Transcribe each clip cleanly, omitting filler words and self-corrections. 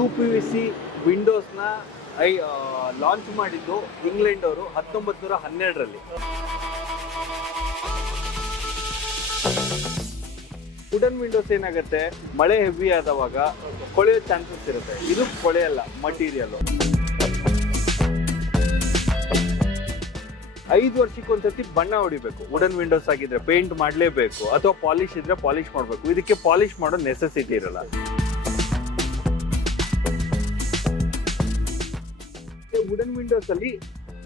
UPVC ವಿಂಡೋಸ್ನ launch ಮಾಡಿದ್ದು England ಅವರು 1912ರಲ್ಲಿ. Wooden Windows ಏನಾಗುತ್ತೆ, ಮಳೆ ಹೆವಿ ಆದವಾಗ ಕೊಳೆಯೋ ಚಾನ್ಸಸ್ ಇರುತ್ತೆ. ಇದು ಕೊಳೆಯಲ್ಲ, ಮಟೀರಿಯಲ್. 5 ವರ್ಷಕ್ಕೊಂದ್ಸತಿ ಬಣ್ಣ ಹೊಡಿಬೇಕು. ವುಡನ್ ವಿಂಡೋಸ್ ಆಗಿದ್ರೆ ಪೇಂಟ್ ಮಾಡಲೇಬೇಕು, ಅಥವಾ ಪಾಲಿಶ್ ಇದ್ರೆ ಪಾಲಿಶ್ ಮಾಡಬೇಕು. ಇದಕ್ಕೆ ಪಾಲಿಶ್ ಮಾಡೋ ನೆಸೆಸಿಟಿ ಇರಲ್ಲ. ವುಡನ್ ವಿಂಡೋಸ್ ಅಲ್ಲಿ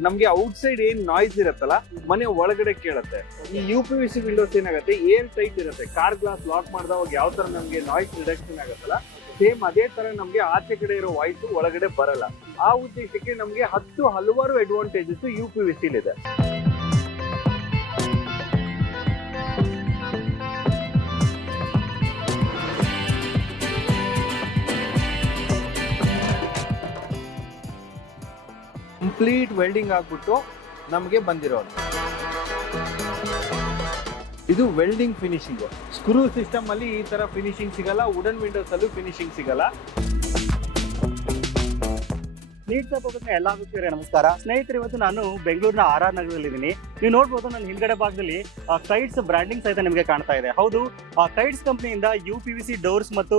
ನಮ್ಗೆ ಔಟ್ಸೈಡ್ ಏನ್ ನಾಯ್ಸ್ ಇರತ್ತಲ್ಲ, ಮನೆ ಒಳಗಡೆ ಕೇಳುತ್ತೆ. ಈ UPVC ವಿಂಡೋಸ್ ಏನಾಗುತ್ತೆ, ಏರ್ ಟೈಟ್ ಇರುತ್ತೆ. ಕಾರ್ ಗ್ಲಾಸ್ ಲಾಕ್ ಮಾಡಿದವಾಗ ಯಾವ ತರ ನಮ್ಗೆ ನಾಯ್ಸ್ ರಿಡಕ್ಷನ್ ಆಗುತ್ತಲ್ಲ, ಸೇಮ್ ಅದೇ ತರ ನಮ್ಗೆ ಆಚೆ ಕಡೆ ಇರೋ ವಾಯ್ಸ್ ಒಳಗಡೆ ಬರಲ್ಲ. ಆ ಉದ್ದೇಶಕ್ಕೆ ನಮ್ಗೆ ಹಲವಾರು ಅಡ್ವಾಂಟೇಜಸ್ UPVC ಇದೆ. ಕಂಪ್ಲೀಟ್ ವೆಲ್ಡಿಂಗ್ ಆಗ್ಬಿಟ್ಟು ನಮಗೆ ಬಂದಿರೋದು ಇದು ವೆಲ್ಡಿಂಗ್ ಫಿನಿಶಿಂಗ್. ಸ್ಕ್ರೂ ಸಿಸ್ಟಮ್ ಅಲ್ಲಿ ಈ ತರ ಫಿನಿಶಿಂಗ್ ಸಿಗಲ್ಲ, ವುಡನ್ ವಿಂಡೋಸ್ ಅಲ್ಲೂ ಫಿನಿಶಿಂಗ್ ಸಿಗಲ್ಲ. ಎಲ್ಲ ವೀಕ್ಷಕರೇ ನಮಸ್ಕಾರ. ಸ್ನೇಹಿತರೆ, ಇವತ್ತು ನಾನು ಬೆಂಗಳೂರಿನ RR ನಗರದಲ್ಲಿ ಇದ್ದೀನಿ. ನೀವು ನೋಡ್ಬೋದು, ನನ್ನ ಹಿಂದ್ಗಡೆ ಭಾಗದಲ್ಲಿ ಕೈಟ್ಸ್ ಬ್ರ್ಯಾಂಡಿಂಗ್ ಸಹಿತ ನಿಮಗೆ ಕಾಣ್ತಾ ಇದೆ. ಹೌದು, ಕೈಟ್ಸ್ ಕಂಪನಿಯಿಂದ UPVC ಡೋರ್ಸ್ ಮತ್ತು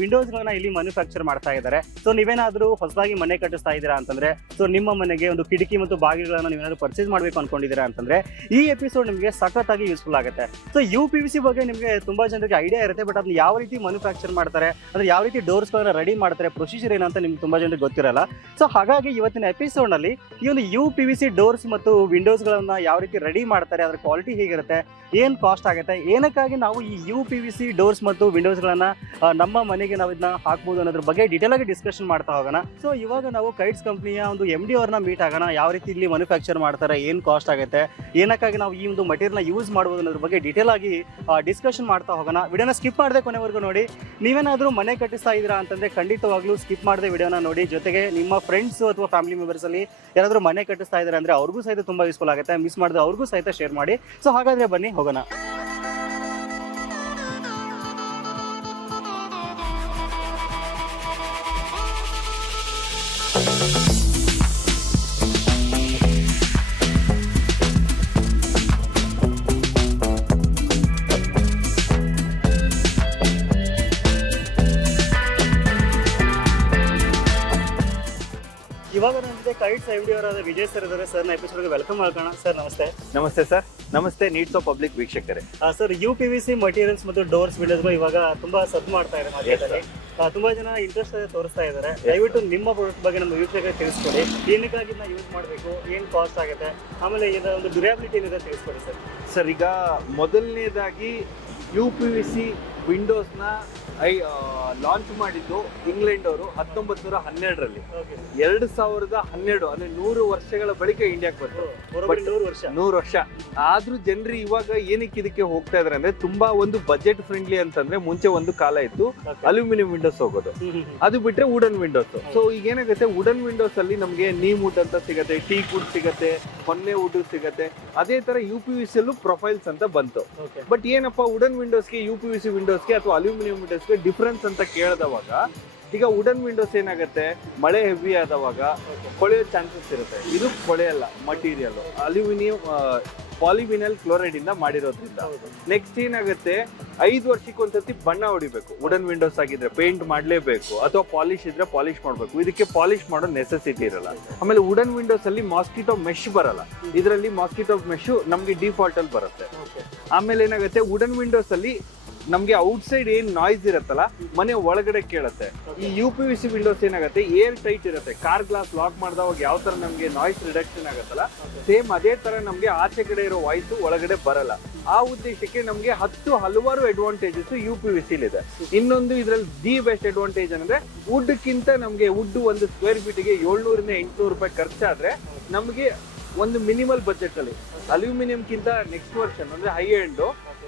ವಿಂಡೋಸ್ ಗಳನ್ನ ಇಲ್ಲಿ ಮ್ಯಾನುಫ್ಯಾಕ್ಚರ್ ಮಾಡ್ತಾ ಇದ್ದಾರೆ. ಸೊ ನೀವೇನಾದ್ರೂ ಹೊಸದಾಗಿ ಮನೆ ಕಟ್ಟಿಸ್ತಾ ಇದ್ದೀರಾ ಅಂತಂದ್ರೆ, ಸೊ ನಿಮ್ಮ ಮನೆಗೆ ಒಂದು ಕಿಟಕಿ ಮತ್ತು ಬಾಗಿಲುಗಳನ್ನ ನೀವೇನಾದ್ರೂ ಪರ್ಚೇಸ್ ಮಾಡಬೇಕು ಅನ್ಕೊಂಡಿದ್ದೀರಾ ಅಂತಂದ್ರೆ ಈ ಎಪಿಸೋಡ್ ನಿಮಗೆ ಸಖತ್ತಾಗಿ ಯೂಸ್ಫುಲ್ ಆಗುತ್ತೆ. ಸೊ UPVC ಬಗ್ಗೆ ನಿಮಗೆ ತುಂಬಾ ಜನರಿಗೆ ಐಡಿಯಾ ಇರುತ್ತೆ, ಬಟ್ ಅದನ್ನ ಯಾವ ರೀತಿ ಮ್ಯಾನುಫ್ಯಾಕ್ಚರ್ ಮಾಡ್ತಾರೆ, ಅಂದ್ರೆ ಯಾವ ರೀತಿ ಡೋರ್ಸ್ ಗಳನ್ನ ರೆಡಿ ಮಾಡ್ತಾರೆ, ಪ್ರೊಸೀಜರ್ ಏನಂತ ನಿಮ್ಗೆ ತುಂಬಾ ಜನರಿಗೆ ಗೊತ್ತಿರಲ್ಲ. ಸೊ ಹಾಗಾಗಿ ಇವತ್ತಿನ ಎಪಿಸೋಡ್ ನಲ್ಲಿ ಈ ಒಂದು UPVC ಡೋರ್ಸ್ ಮತ್ತು ವಿಂಡೋಸ್ ಗಳನ್ನ ಯಾವ ರೀತಿ ರೆಡಿ ಮಾಡ್ತಾರೆ, ಅದರ ಕ್ವಾಲಿಟಿ ಹೇಗಿರುತ್ತೆ, ಏನ್ ಕಾಸ್ಟ್ ಆಗುತ್ತೆ, ಏನಕ್ಕಾಗಿ ನಾವು ಈ UPVC ಡೋರ್ಸ್ ಮತ್ತು ವಿಂಡೋಸ್ ಗಳನ್ನ ನಮ್ಮ ಮನೆಗೆ ನಾವು ಇದನ್ನ ಹಾಕ್ಬೋದು ಅನ್ನೋದ್ರ ಬಗ್ಗೆ ಡೀಟೇಲ್ ಆಗಿ ಡಿಸ್ಕಷನ್ ಮಾಡ್ತಾ ಹೋಗೋಣ. ಸೊ ಇವಾಗ ನಾವು ಕೈಟ್ಸ್ ಕಂಪನಿಯ ಒಂದು MD ಅವ್ರನ್ನ ಮೀಟ್ ಆಗೋಣ. ಯಾವ ರೀತಿ ಇಲ್ಲಿ ಮ್ಯಾನುಫ್ಯಾಕ್ಚರ್ ಮಾಡ್ತಾರೆ, ಏನ್ ಕಾಸ್ಟ್ ಆಗುತ್ತೆ, ಏನಕ್ಕಾಗಿ ನಾವು ಈ ಒಂದು ಮಟೀರಿಯಲ್ ಯೂಸ್ ಮಾಡಬಹುದು ಅನ್ನೋದ್ರ ಬಗ್ಗೆ ಡೀಟೇಲ್ ಆಗಿ ಡಿಸ್ಕಷನ್ ಮಾಡ್ತಾ ಹೋಗೋಣ. ವಿಡಿಯೋನ ಸ್ಕಿಪ್ ಮಾಡದೆ ಕೊನೆವರೆಗೂ ನೋಡಿ. ನೀವೇನಾದ್ರೂ ಮನೆ ಕಟ್ಟಿಸ್ತಾ ಇದ್ದೀರಾ ಅಂತಂದ್ರೆ ಖಂಡಿತವಾಗ್ಲೂ ಸ್ಕಿಪ್ ಮಾಡದೆ ವಿಡಿಯೋನ ನೋಡಿ. ಜೊತೆಗೆ ನಿಮ್ಮ ಫ್ರೆಂಡ್ಸ್ ಅಥವಾ ಫ್ಯಾಮಿಲಿ ಮೆಂಬರ್ಸ್ ಅಲ್ಲಿ ಯಾರಾದ್ರೂ ಮನೆ ಕಟ್ಟಿಸ್ತಾ ಇದ್ದಾರೆ ಅಂದ್ರೆ ಅವ್ರಿಗೂ ಸಹಿತ ತುಂಬಾ ಯೂಸ್ಫುಲ್ ಆಗುತ್ತೆ. ಮಿಸ್ ಮಾಡಿದ್ರೆ ಅವ್ರಿಗೂ ಸಹಿತ ಶೇರ್ ಮಾಡಿ. ಸೊ ಹಾಗಾದ್ರೆ ಬನ್ನಿ ಹೋಗೋಣ. ಇವಾಗ ನಮ್ಮ ಜೊತೆ ಕೈಟ್ಸ್ MD ಅವರಾದ ವಿಜಯ್ ಸರ್ ಇದ್ದಾರೆ. ಸರ್, ಎಪಿಸೋಡ್ಗೆ ವೆಲ್ಕಮ್ ಮಾಡ್ಕೋಣ. ಸರ್ ನಮಸ್ತೆ. ನಮಸ್ತೆ ಸರ್. ನಮಸ್ತೆ ನೀಡ್ಸ್ ಆಫ್ ಪಬ್ಲಿಕ್ ವೀಕ್ಷಕರೇ. ಸರ್, UPVC ಮಟೀರಿಯಲ್ಸ್ ಮತ್ತು ಡೋರ್ಸ್ ವಿಂಡೋಸ್ ಇವಾಗ ತುಂಬಾ ಸದ್ದು ಮಾಡ್ತಾ ಇದೆ ಮಾರ್ಕೆಟಲ್ಲಿ. ತುಂಬಾ ಜನ ಇಂಟ್ರೆಸ್ಟ್ ತೋರಿಸ್ತಾ ಇದ್ದಾರೆ. ದಯವಿಟ್ಟು ನಿಮ್ಮ ಪ್ರಾಡಕ್ಟ್ ಬಗ್ಗೆ ನಮ್ಮ ವೀಕ್ಷಕರಿಗೆ ತಿಳಿಸ್ಕೊಡಿ. ಏನಕ್ಕಾಗಿ ನಾವು ಯೂಸ್ ಮಾಡಬೇಕು, ಏನ್ ಕಾಸ್ಟ್ ಆಗುತ್ತೆ, ಆಮೇಲೆ ಇದರ ಒಂದು ಡ್ಯೂರಬಿಲಿಟಿ ಏನಿದೆ ತಿಳಿಸ್ಕೊಡಿ ಸರ್. ಸರ್, ಈಗ ಮೊದಲನೇದಾಗಿ UPVC ವಿಂಡೋಸ್ನ ಲಾಂಚ್ ಮಾಡಿದ್ದು ಇಂಗ್ಲೆಂಡ್ ಅವರು 1912ರಲ್ಲಿ. 2012 ಅಂದ್ರೆ 100 ವರ್ಷಗಳ ಬಳಿಕ ಇಂಡಿಯಾಕ್ಕೆ ಬಂತು. 100 ವರ್ಷ ಆದ್ರೂ ಜನರು ಇವಾಗ ಏನಕ್ಕೆ ಇದಕ್ಕೆ ಹೋಗ್ತಾ ಇದಾರೆ ಅಂದ್ರೆ, ತುಂಬಾ ಒಂದು ಬಜೆಟ್ ಫ್ರೆಂಡ್ಲಿ ಅಂತಂದ್ರೆ, ಮುಂಚೆ ಒಂದು ಕಾಲ ಇತ್ತು ಅಲ್ಯೂಮಿನಿಯಂ ವಿಂಡೋಸ್ ಹೋಗೋದು, ಅದು ಬಿಟ್ರೆ ವುಡನ್ ವಿಂಡೋಸ್. ಸೊ ಈಗ ಏನಾಗುತ್ತೆ, ವುಡನ್ ವಿಂಡೋಸ್ ಅಲ್ಲಿ ನಮ್ಗೆ ನೀಮ್ ವುಡ್ ಅಂತ ಸಿಗತ್ತೆ, ಟೀಕ್ ವುಡ್ ಸಿಗತ್ತೆ, ಹೊನ್ನೆ ವುಡ್ ಸಿಗತ್ತೆ. ಅದೇ ತರ UPVC ಅಲ್ಲೂ ಪ್ರೊಫೈಲ್ಸ್ ಅಂತ ಬಂತು. ಬಟ್ ಏನಪ್ಪಾ, ವುಡನ್ ವಿಂಡೋಸ್ಗೆ UPVC ವಿಂಡೋಸ್ಗೆ ಅಥವಾ ಅಲ್ಯೂಮಿನಿಯಂ ವಿಂಡೋಸ್ಗೆ ಡಿಫ್ರೆನ್ಸ್ ಅಂತ ಕೇಳಿದವಾಗ, ಈಗ ವುಡನ್ ವಿಂಡೋಸ್ ಏನಾಗುತ್ತೆ, ಮಳೆ ಹೆವಿ ಆದವಾಗ ಕೊಳೆಯೋ ಚಾನ್ಸಸ್ ಇರುತ್ತೆ. ಇದು ಕೊಳೆಯಲ್ಲ, ಮಟೀರಿಯಲ್ ಅಲ್ಯೂಮಿನಿಯಂ ಪಾಲಿವಿನಲ್ ಕ್ಲೋರೈಡ್ ಇಂದ ಮಾಡಿರೋದ್ರಿಂದ. ನೆಕ್ಸ್ಟ್ ಏನಾಗುತ್ತೆ, 5 ವರ್ಷಕ್ಕೊಂದ್ಸತಿ ಬಣ್ಣ ಹೊಡಿಬೇಕು. ವುಡನ್ ವಿಂಡೋಸ್ ಆಗಿದ್ರೆ ಪೇಂಟ್ ಮಾಡಲೇಬೇಕು, ಅಥವಾ ಪಾಲಿಶ್ ಇದ್ರೆ ಪಾಲಿಶ್ ಮಾಡಬೇಕು. ಇದಕ್ಕೆ ಪಾಲಿಶ್ ಮಾಡೋ ನೆಸೆಸಿಟಿ ಇರಲ್ಲ. ಆಮೇಲೆ ವುಡನ್ ವಿಂಡೋಸ್ ಅಲ್ಲಿ ಮಾಸ್ಕಿಟೋ ಮೆಶ್ ಬರಲ್ಲ, ಇದರಲ್ಲಿ ಮಾಸ್ಕಿಟೋ ಮೆಶ್ ನಮ್ಗೆ ಡಿಫಾಲ್ಟ್ ಅಲ್ಲಿ ಬರುತ್ತೆ. ಆಮೇಲೆ ಏನಾಗುತ್ತೆ, ವುಡನ್ ವಿಂಡೋಸ್ ಅಲ್ಲಿ ನಮ್ಗೆ ಔಟ್ಸೈಡ್ ಏನ್ ನಾಯ್ಸ್ ಇರತ್ತಲ್ಲ, ಮನೆ ಒಳಗಡೆ ಕೇಳುತ್ತೆ. ಈ UPVC ವಿಂಡೋಸ್ ಏನಾಗುತ್ತೆ, ಏರ್ ಟೈಟ್ ಇರುತ್ತೆ. ಕಾರ್ ಗ್ಲಾಸ್ ಲಾಕ್ ಮಾಡಿದವಾಗ ಯಾವ ತರ ನಮ್ಗೆ ನಾಯ್ಸ್ ರಿಡಕ್ಷನ್ ಆಗುತ್ತಲ್ಲ, ಸೇಮ್ ಅದೇ ತರ ನಮ್ಗೆ ಆಚೆ ಕಡೆ ಇರೋ ವಾಯ್ಸ್ ಒಳಗಡೆ ಬರಲ್ಲ. ಆ ಉದ್ದೇಶಕ್ಕೆ ನಮ್ಗೆ ಹಲವಾರು ಅಡ್ವಾಂಟೇಜಸ್ UPVC ಇದೆ. ಇನ್ನೊಂದು ಇದ್ರಲ್ಲಿ ದಿ ಬೆಸ್ಟ್ ಅಡ್ವಾಂಟೇಜ್ ಅಂದ್ರೆ, ವುಡ್ ಕಿಂತ ನಮ್ಗೆ ವುಡ್ ಒಂದು ಸ್ಕ್ವೇರ್ ಫೀಟ್ಗೆ 700 ಇಂದ 800 ರೂಪಾಯಿ ಖರ್ಚಾದ್ರೆ ನಮ್ಗೆ ಒಂದು ಮಿನಿಮಲ್ ಬಜೆಟ್ ಅಲ್ಲಿ ಅಲ್ಯೂಮಿನಿಯಂ ಕಿಂತ ನೆಕ್ಸ್ಟ್ ವರ್ಷನ್ ಅಂದ್ರೆ ಹೈ ಎಂಡ್,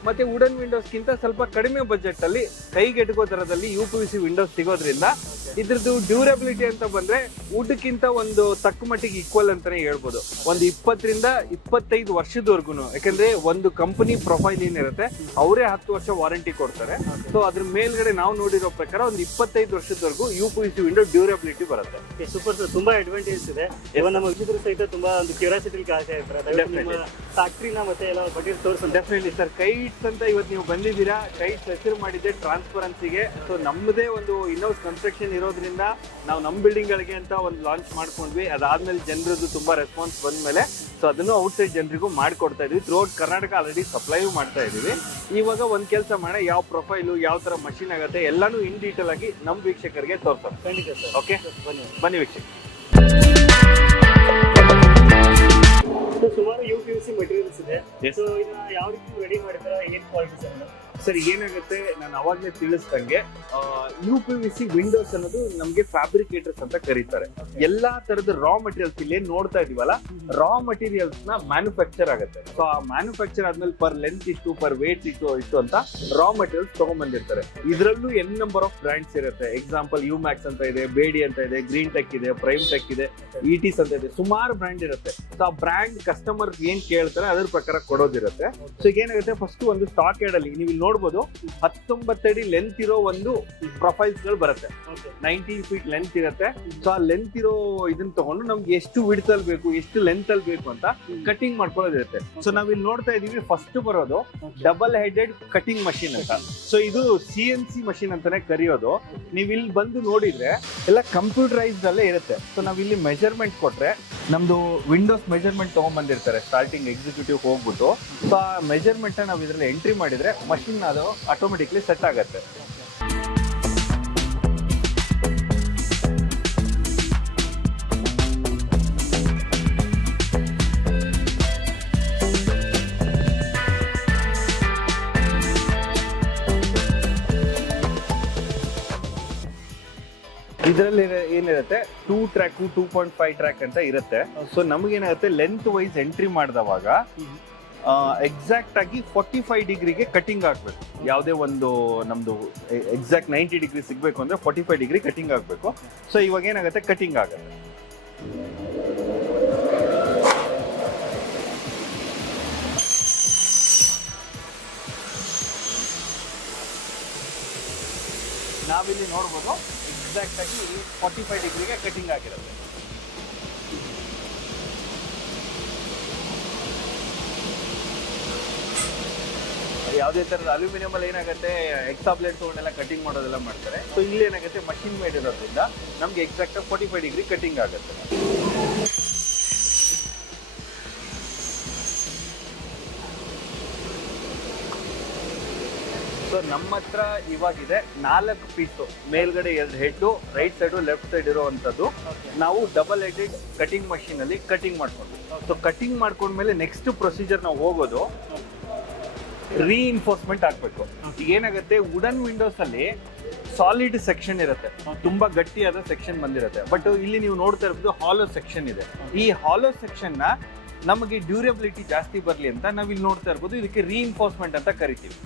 ಮತ್ತೆ ವುಡನ್ ವಿಂಡೋಸ್ ಗಿಂತ ಸ್ವಲ್ಪ ಕಡಿಮೆ ಬಜೆಟ್ ಅಲ್ಲಿ ಕೈಗೆಟುಕೋ ದರದಲ್ಲಿ UPVC ವಿಂಡೋಸ್ ಸಿಗೋದ್ರಿಂದ ಇದ್ರದ್ದು ಡ್ಯೂರಬಿಲಿಟಿ ಅಂತ ಬಂದ್ರೆ ವುಡ್ಕ್ಕಿಂತ ಒಂದು ತಕ್ಕ ಮಟ್ಟಿಗೆ ಈಕ್ವಲ್ ಅಂತಾನೆ ಹೇಳ್ಬೋದು. ಒಂದು 20-25 ವರ್ಷದವರೆಗೂ, ಯಾಕಂದ್ರೆ ಒಂದು ಕಂಪನಿ ಪ್ರೊಫೈಲ್ ಏನಿರುತ್ತೆ ಅವರೇ 10 ವರ್ಷ ವಾರಂಟಿ ಕೊಡ್ತಾರೆ. ಸೊ ಅದ್ರ ಮೇಲ್ಗಡೆ ನಾವು ನೋಡಿರೋ ಪ್ರಕಾರ ಒಂದು 25 ವರ್ಷದವರೆಗೂ UPVC ವಿಂಡೋ ಡ್ಯೂರಬಿಲಿಟಿ ಬರುತ್ತೆ. ಸೂಪರ್ ಸರ್, ತುಂಬಾ ಅಡ್ವಾಂಟೇಜ್ ಇದೆ. ಇವಾಗ ನಮ್ಮ ವೀಕ್ಷಕರು ಸಹಿತ ತುಂಬಾ ಒಂದು ಕ್ಯೂರಿಯಾಸಿಟಿ ಕಾಯ್ತಾ ಇರ್ತಾರೆ. ಫ್ಯಾಕ್ಟ್ರಿನ ಮತ್ತೆ ಎಲ್ಲ ಬಗ್ಗೆ ತೋರಿಸೋದು. ಡೆಫಿನೆಟ್ಲಿ ಸರ್, ಕೈಟ್ಸ್ ಅಂತ ಇವತ್ತು ನೀವು ಬಂದಿದ್ದೀರಾ. ಕೈಟ್ಸ್ ಹೆಸರು ಮಾಡಿದ್ದೆ ಟ್ರಾನ್ಸ್ಪರೆನ್ಸಿಗೆ. ಸೊ ನಮ್ಮದೇ ಒಂದು ಇನ್ಹೌಸ್ ಕನ್ಸ್ಟ್ರಕ್ಷನ್ ಇರೋದ್ರಿಂದ ನಾವು ನಮ್ಮ ಬಿಲ್ಡಿಂಗ್ ಗಳಿಗೆ ಅಂತ ಒಂದು ಲಾಂಚ್ ಮಾಡ್ಕೊಂಡ್ವಿ. ಅದಾದ್ಮೇಲೆ ಜನರದ್ದು ತುಂಬಾ ರೆಸ್ಪಾನ್ಸ್ ಬಂದ್ಮೇಲೆ ಸೊ ಅದನ್ನು ಔಟ್ಸೈಡ್ ಜನರಿಗೂ ಮಾಡ್ಕೊಡ್ತಾ ಇದೀವಿ. ಥ್ರೂಔಟ್ ಕರ್ನಾಟಕ ಆಲ್ರೆಡಿ ಸಪ್ಲೈ ಮಾಡ್ತಾ ಇದೀವಿ. ಇವಾಗ ಒಂದ್ ಕೆಲಸ ಮಾಡೋಣ, ಯಾವ ಪ್ರೊಫೈಲು ಯಾವ ತರ ಮಷಿನ್ ಆಗುತ್ತೆ ಎಲ್ಲಾನು ಇನ್ ಡೀಟೇಲ್ ಆಗಿ ನಮ್ಮ ವೀಕ್ಷಕರಿಗೆ ತೋರ್ಸೋಣ. ಖಂಡಿತ ಸರ್. ಓಕೆ, ಬನ್ನಿ ವೀಕ್ಷಕ. ಸುಮಾರು UPVC ಮೆಟೀರಿಯಲ್ಸ್ ಇದೆ. ಸೊ ಇದನ್ನ ಯಾವ ರೀತಿ ರೆಡಿ ಮಾಡಿದ್ರೆ ಏನ್ ಕ್ವಾಲಿಟಿ ಸರ್ ಏನಾಗುತ್ತೆ, ನಾನು ಅವಾಗಲೇ ತಿಳಿಸ್ದಂಗೆ UPVC ವಿಂಡೋಸ್ ಅನ್ನೋದು ನಮ್ಗೆ ಫ್ಯಾಬ್ರಿಕೇಟರ್ಸ್ ಅಂತ ಕರೀತಾರೆ. ಎಲ್ಲಾ ತರದ ರಾ ಮಟೀರಿಯಲ್ಸ್ ಇಲ್ಲಿ ಏನ್ ನೋಡ್ತಾ ಇದೀವಲ್ಲ, ರಾ ಮಟೀರಿಯಲ್ಸ್ ನ ಮ್ಯಾನುಫ್ಯಾಕ್ಚರ್ ಆಗುತ್ತೆ. ಸೊ ಆ ಮ್ಯಾನುಫ್ಯಾಕ್ಚರ್ ಆದ್ಮೇಲೆ ಪರ್ ಲೆಂತ್ ಇಷ್ಟು, ಪರ್ ವೇಟ್ ಇಷ್ಟು ಅಂತ ರಾ ಮಟೀರಿಯಲ್ಸ್ ತಗೊಂಡ್ಬಂದಿರ್ತಾರೆ. ಇದರಲ್ಲೂ N ನಂಬರ್ ಆಫ್ ಬ್ರ್ಯಾಂಡ್ಸ್ ಇರುತ್ತೆ. ಎಕ್ಸಾಂಪಲ್ UMAX ಅಂತ ಇದೆ, ಬೇಡಿ ಅಂತ ಇದೆ, ಗ್ರೀನ್ ಟೆಕ್ ಇದೆ, ಪ್ರೈಮ್ ಟೆಕ್ ಇದೆ, ETS ಅಂತ ಇದೆ, ಸುಮಾರು ಬ್ರ್ಯಾಂಡ್ ಇರುತ್ತೆ. ಸೊ ಆ ಬ್ರ್ಯಾಂಡ್ ಕಸ್ಟಮರ್ ಏನ್ ಕೇಳ್ತಾರೆ ಅದ್ರ ಪ್ರಕಾರ ಕೊಡೋದಿರುತ್ತೆ. ಸೊ ಈಗ ಏನಾಗುತ್ತೆ, ಫಸ್ಟ್ ಒಂದು ಸ್ಟಾಕ್ ಯಾರ್ಡ್ ಅಲ್ಲಿ ನೀವು ನೋಡ್ಬೋದು 19 ಅಡಿ ಲೆಂತ್ ಇರೋ ಒಂದು ಪ್ರೊಫೈಲ್ಸ್ ಗಳು ಬರುತ್ತೆ. 19 ಫೀಟ್ ಲೆಂತ್ ಇರುತ್ತೆ. ಸೊ ಆ ಲೆಂತ್ ಇರೋ ಇದನ್ನ ತಗೊಂಡು ನಮ್ಗೆ ಎಷ್ಟು ವಿಡ್ತ್ ಅಲ್ಲಿ ಬೇಕು, ಎಷ್ಟು ಲೆಂತ್ ಅಲ್ಲಿ ಬೇಕು ಅಂತ ಕಟಿಂಗ್ ಮಾಡ್ಕೊಳ್ಳೋದಿರುತ್ತೆ. ಸೊ ನಾವ್ ಇಲ್ಲಿ ನೋಡ್ತಾ ಇದೀವಿ, ಫಸ್ಟ್ ಬರೋದು ಡಬಲ್ ಹೆಡೆಡ್ ಕಟಿಂಗ್ ಮಷಿನ್ ಅಂತ. ಸೊ ಇದು CNC ಮಷಿನ್ ಅಂತಾನೆ ಕರೆಯೋದು. ನೀವ್ ಇಲ್ಲಿ ಬಂದು ನೋಡಿದ್ರೆ ಎಲ್ಲ ಕಂಪ್ಯೂಟರೈಸ್ಡ್ ಅಲ್ಲೇ ಇರುತ್ತೆ. ಸೊ ನಾವ್ ಇಲ್ಲಿ ಮೆಜರ್ಮೆಂಟ್ ಕೊಟ್ರೆ ನಮ್ದು ವಿಂಡೋಸ್ ಮೆಜರ್ಮೆಂಟ್ ತಗೊಂಡ್ಬಂದಿರ್ತಾರೆ ಸ್ಟಾರ್ಟಿಂಗ್ ಎಕ್ಸಿಕ್ಯೂಟಿವ್ ಹೋಗ್ಬಿಟ್ಟು. ಸೊ ಆ ಮೆಜರ್ಮೆಂಟ್ ನಾವು ಇದ್ರಲ್ಲಿ ಎಂಟ್ರಿ ಮಾಡಿದ್ರೆ ಮಷಿನ್ ಅದು ಆಟೋಮೆಟಿಕ್ಲಿ ಸೆಟ್ ಆಗುತ್ತೆ. ಇದರಲ್ಲಿ ಏನಿರುತ್ತೆ 2 ಟ್ರ್ಯಾಕ್ 2.5 ಟ್ರ್ಯಾಕ್ ಅಂತ ಇರುತ್ತೆ. ಸೊ ನಮಗೇನಾಗುತ್ತೆ, ಲೆಂತ್ ವೈಸ್ ಎಂಟ್ರಿ ಮಾಡಿದವಾಗ ಎಕ್ಸಾಕ್ಟ್ ಆಗಿ 45 ಡಿಗ್ರಿಗೆ ಕಟಿಂಗ್ ಆಗ್ಬೇಕು. ಯಾವುದೇ ಒಂದು ನಮ್ದು ಎಕ್ಸಾಕ್ಟ್ 90 ಡಿಗ್ರಿ ಸಿಗ್ಬೇಕು ಅಂದ್ರೆ 45 ಡಿಗ್ರಿ ಕಟಿಂಗ್ ಆಗ್ಬೇಕು. ಸೊ ಇವಾಗ ಏನಾಗುತ್ತೆ, ಕಟಿಂಗ್ ಆಗುತ್ತೆ. ನಾವಿಲ್ಲಿ ನೋಡ್ಬೋದು ಎಕ್ಸಾಕ್ಟ್ ಆಗಿ 45 ಡಿಗ್ರಿಗೆ ಕಟಿಂಗ್ ಆಗಿರುತ್ತೆ. ಯಾವುದೇ ತರದ ಅಲ್ಯೂಮಿನಿಯಂ ಅಲ್ಲಿ ಏನಾಗುತ್ತೆ, ಎಕ್ಸ್ಟ್ರಾ ಬ್ಲೇಡ್ ತಗೊಂಡೆಲ್ಲ ಕಟಿಂಗ್ ಮಾಡೋದೆಲ್ಲ ಮಾಡ್ತಾರೆ. ಸೊ ಇಲ್ಲಿ ಏನಾಗುತ್ತೆ, ಮಷಿನ್ ಮೇಡ್ ಇರೋದ್ರಿಂದ ನಮ್ಗೆ ಎಕ್ಸಾಕ್ಟ್ ಆಗಿ 45 ಡಿಗ್ರಿ ಕಟಿಂಗ್ ಆಗುತ್ತೆ. ಸೊ ನಮ್ಮ ಹತ್ರ ಇವಾಗಿದೆ 4 ಪೀಸು, ಮೇಲ್ಗಡೆ 2 head, right side left side ಇರುವಂತದ್ದು. ನಾವು ಡಬಲ್ ಹೆಡೆಡ್ ಕಟಿಂಗ್ ಮಷೀನ್ ಅಲ್ಲಿ ಕಟಿಂಗ್ ಮಾಡ್ಕೊಂಡು, ಸೊ ಕಟಿಂಗ್ ಮಾಡ್ಕೊಂಡ್ಮೇಲೆ ನೆಕ್ಸ್ಟ್ ಪ್ರೊಸೀಜರ್ ನಾವು ಹೋಗೋದು ರೀಇನ್ಫೋರ್ಸ್ಮೆಂಟ್ ಆಗ್ಬೇಕು. ಈಗ ಏನಾಗುತ್ತೆ, ವುಡನ್ ವಿಂಡೋಸ್ ಅಲ್ಲಿ ಸಾಲಿಡ್ ಸೆಕ್ಷನ್ ಇರುತ್ತೆ, ತುಂಬಾ ಗಟ್ಟಿಯಾದ ಸೆಕ್ಷನ್ ಬಂದಿರುತ್ತೆ. ಬಟ್ ಇಲ್ಲಿ ನೀವು ನೋಡ್ತಾ ಇರ್ಬೋದು ಹಾಲೋ ಸೆಕ್ಷನ್ ಇದೆ. ಈ ಹಾಲೋ ಸೆಕ್ಷನ್ ನ ನಮಗೆ ಡ್ಯೂರಬಿಲಿಟಿ ಜಾಸ್ತಿ ಬರಲಿ ಅಂತ ನಾವಿಲ್ಲಿ ನೋಡ್ತಾ ಇರ್ಬೋದು, ಇದಕ್ಕೆ ರೀಇನ್ಫೋರ್ಸ್ಮೆಂಟ್ ಅಂತ ಕರಿತೀವಿ.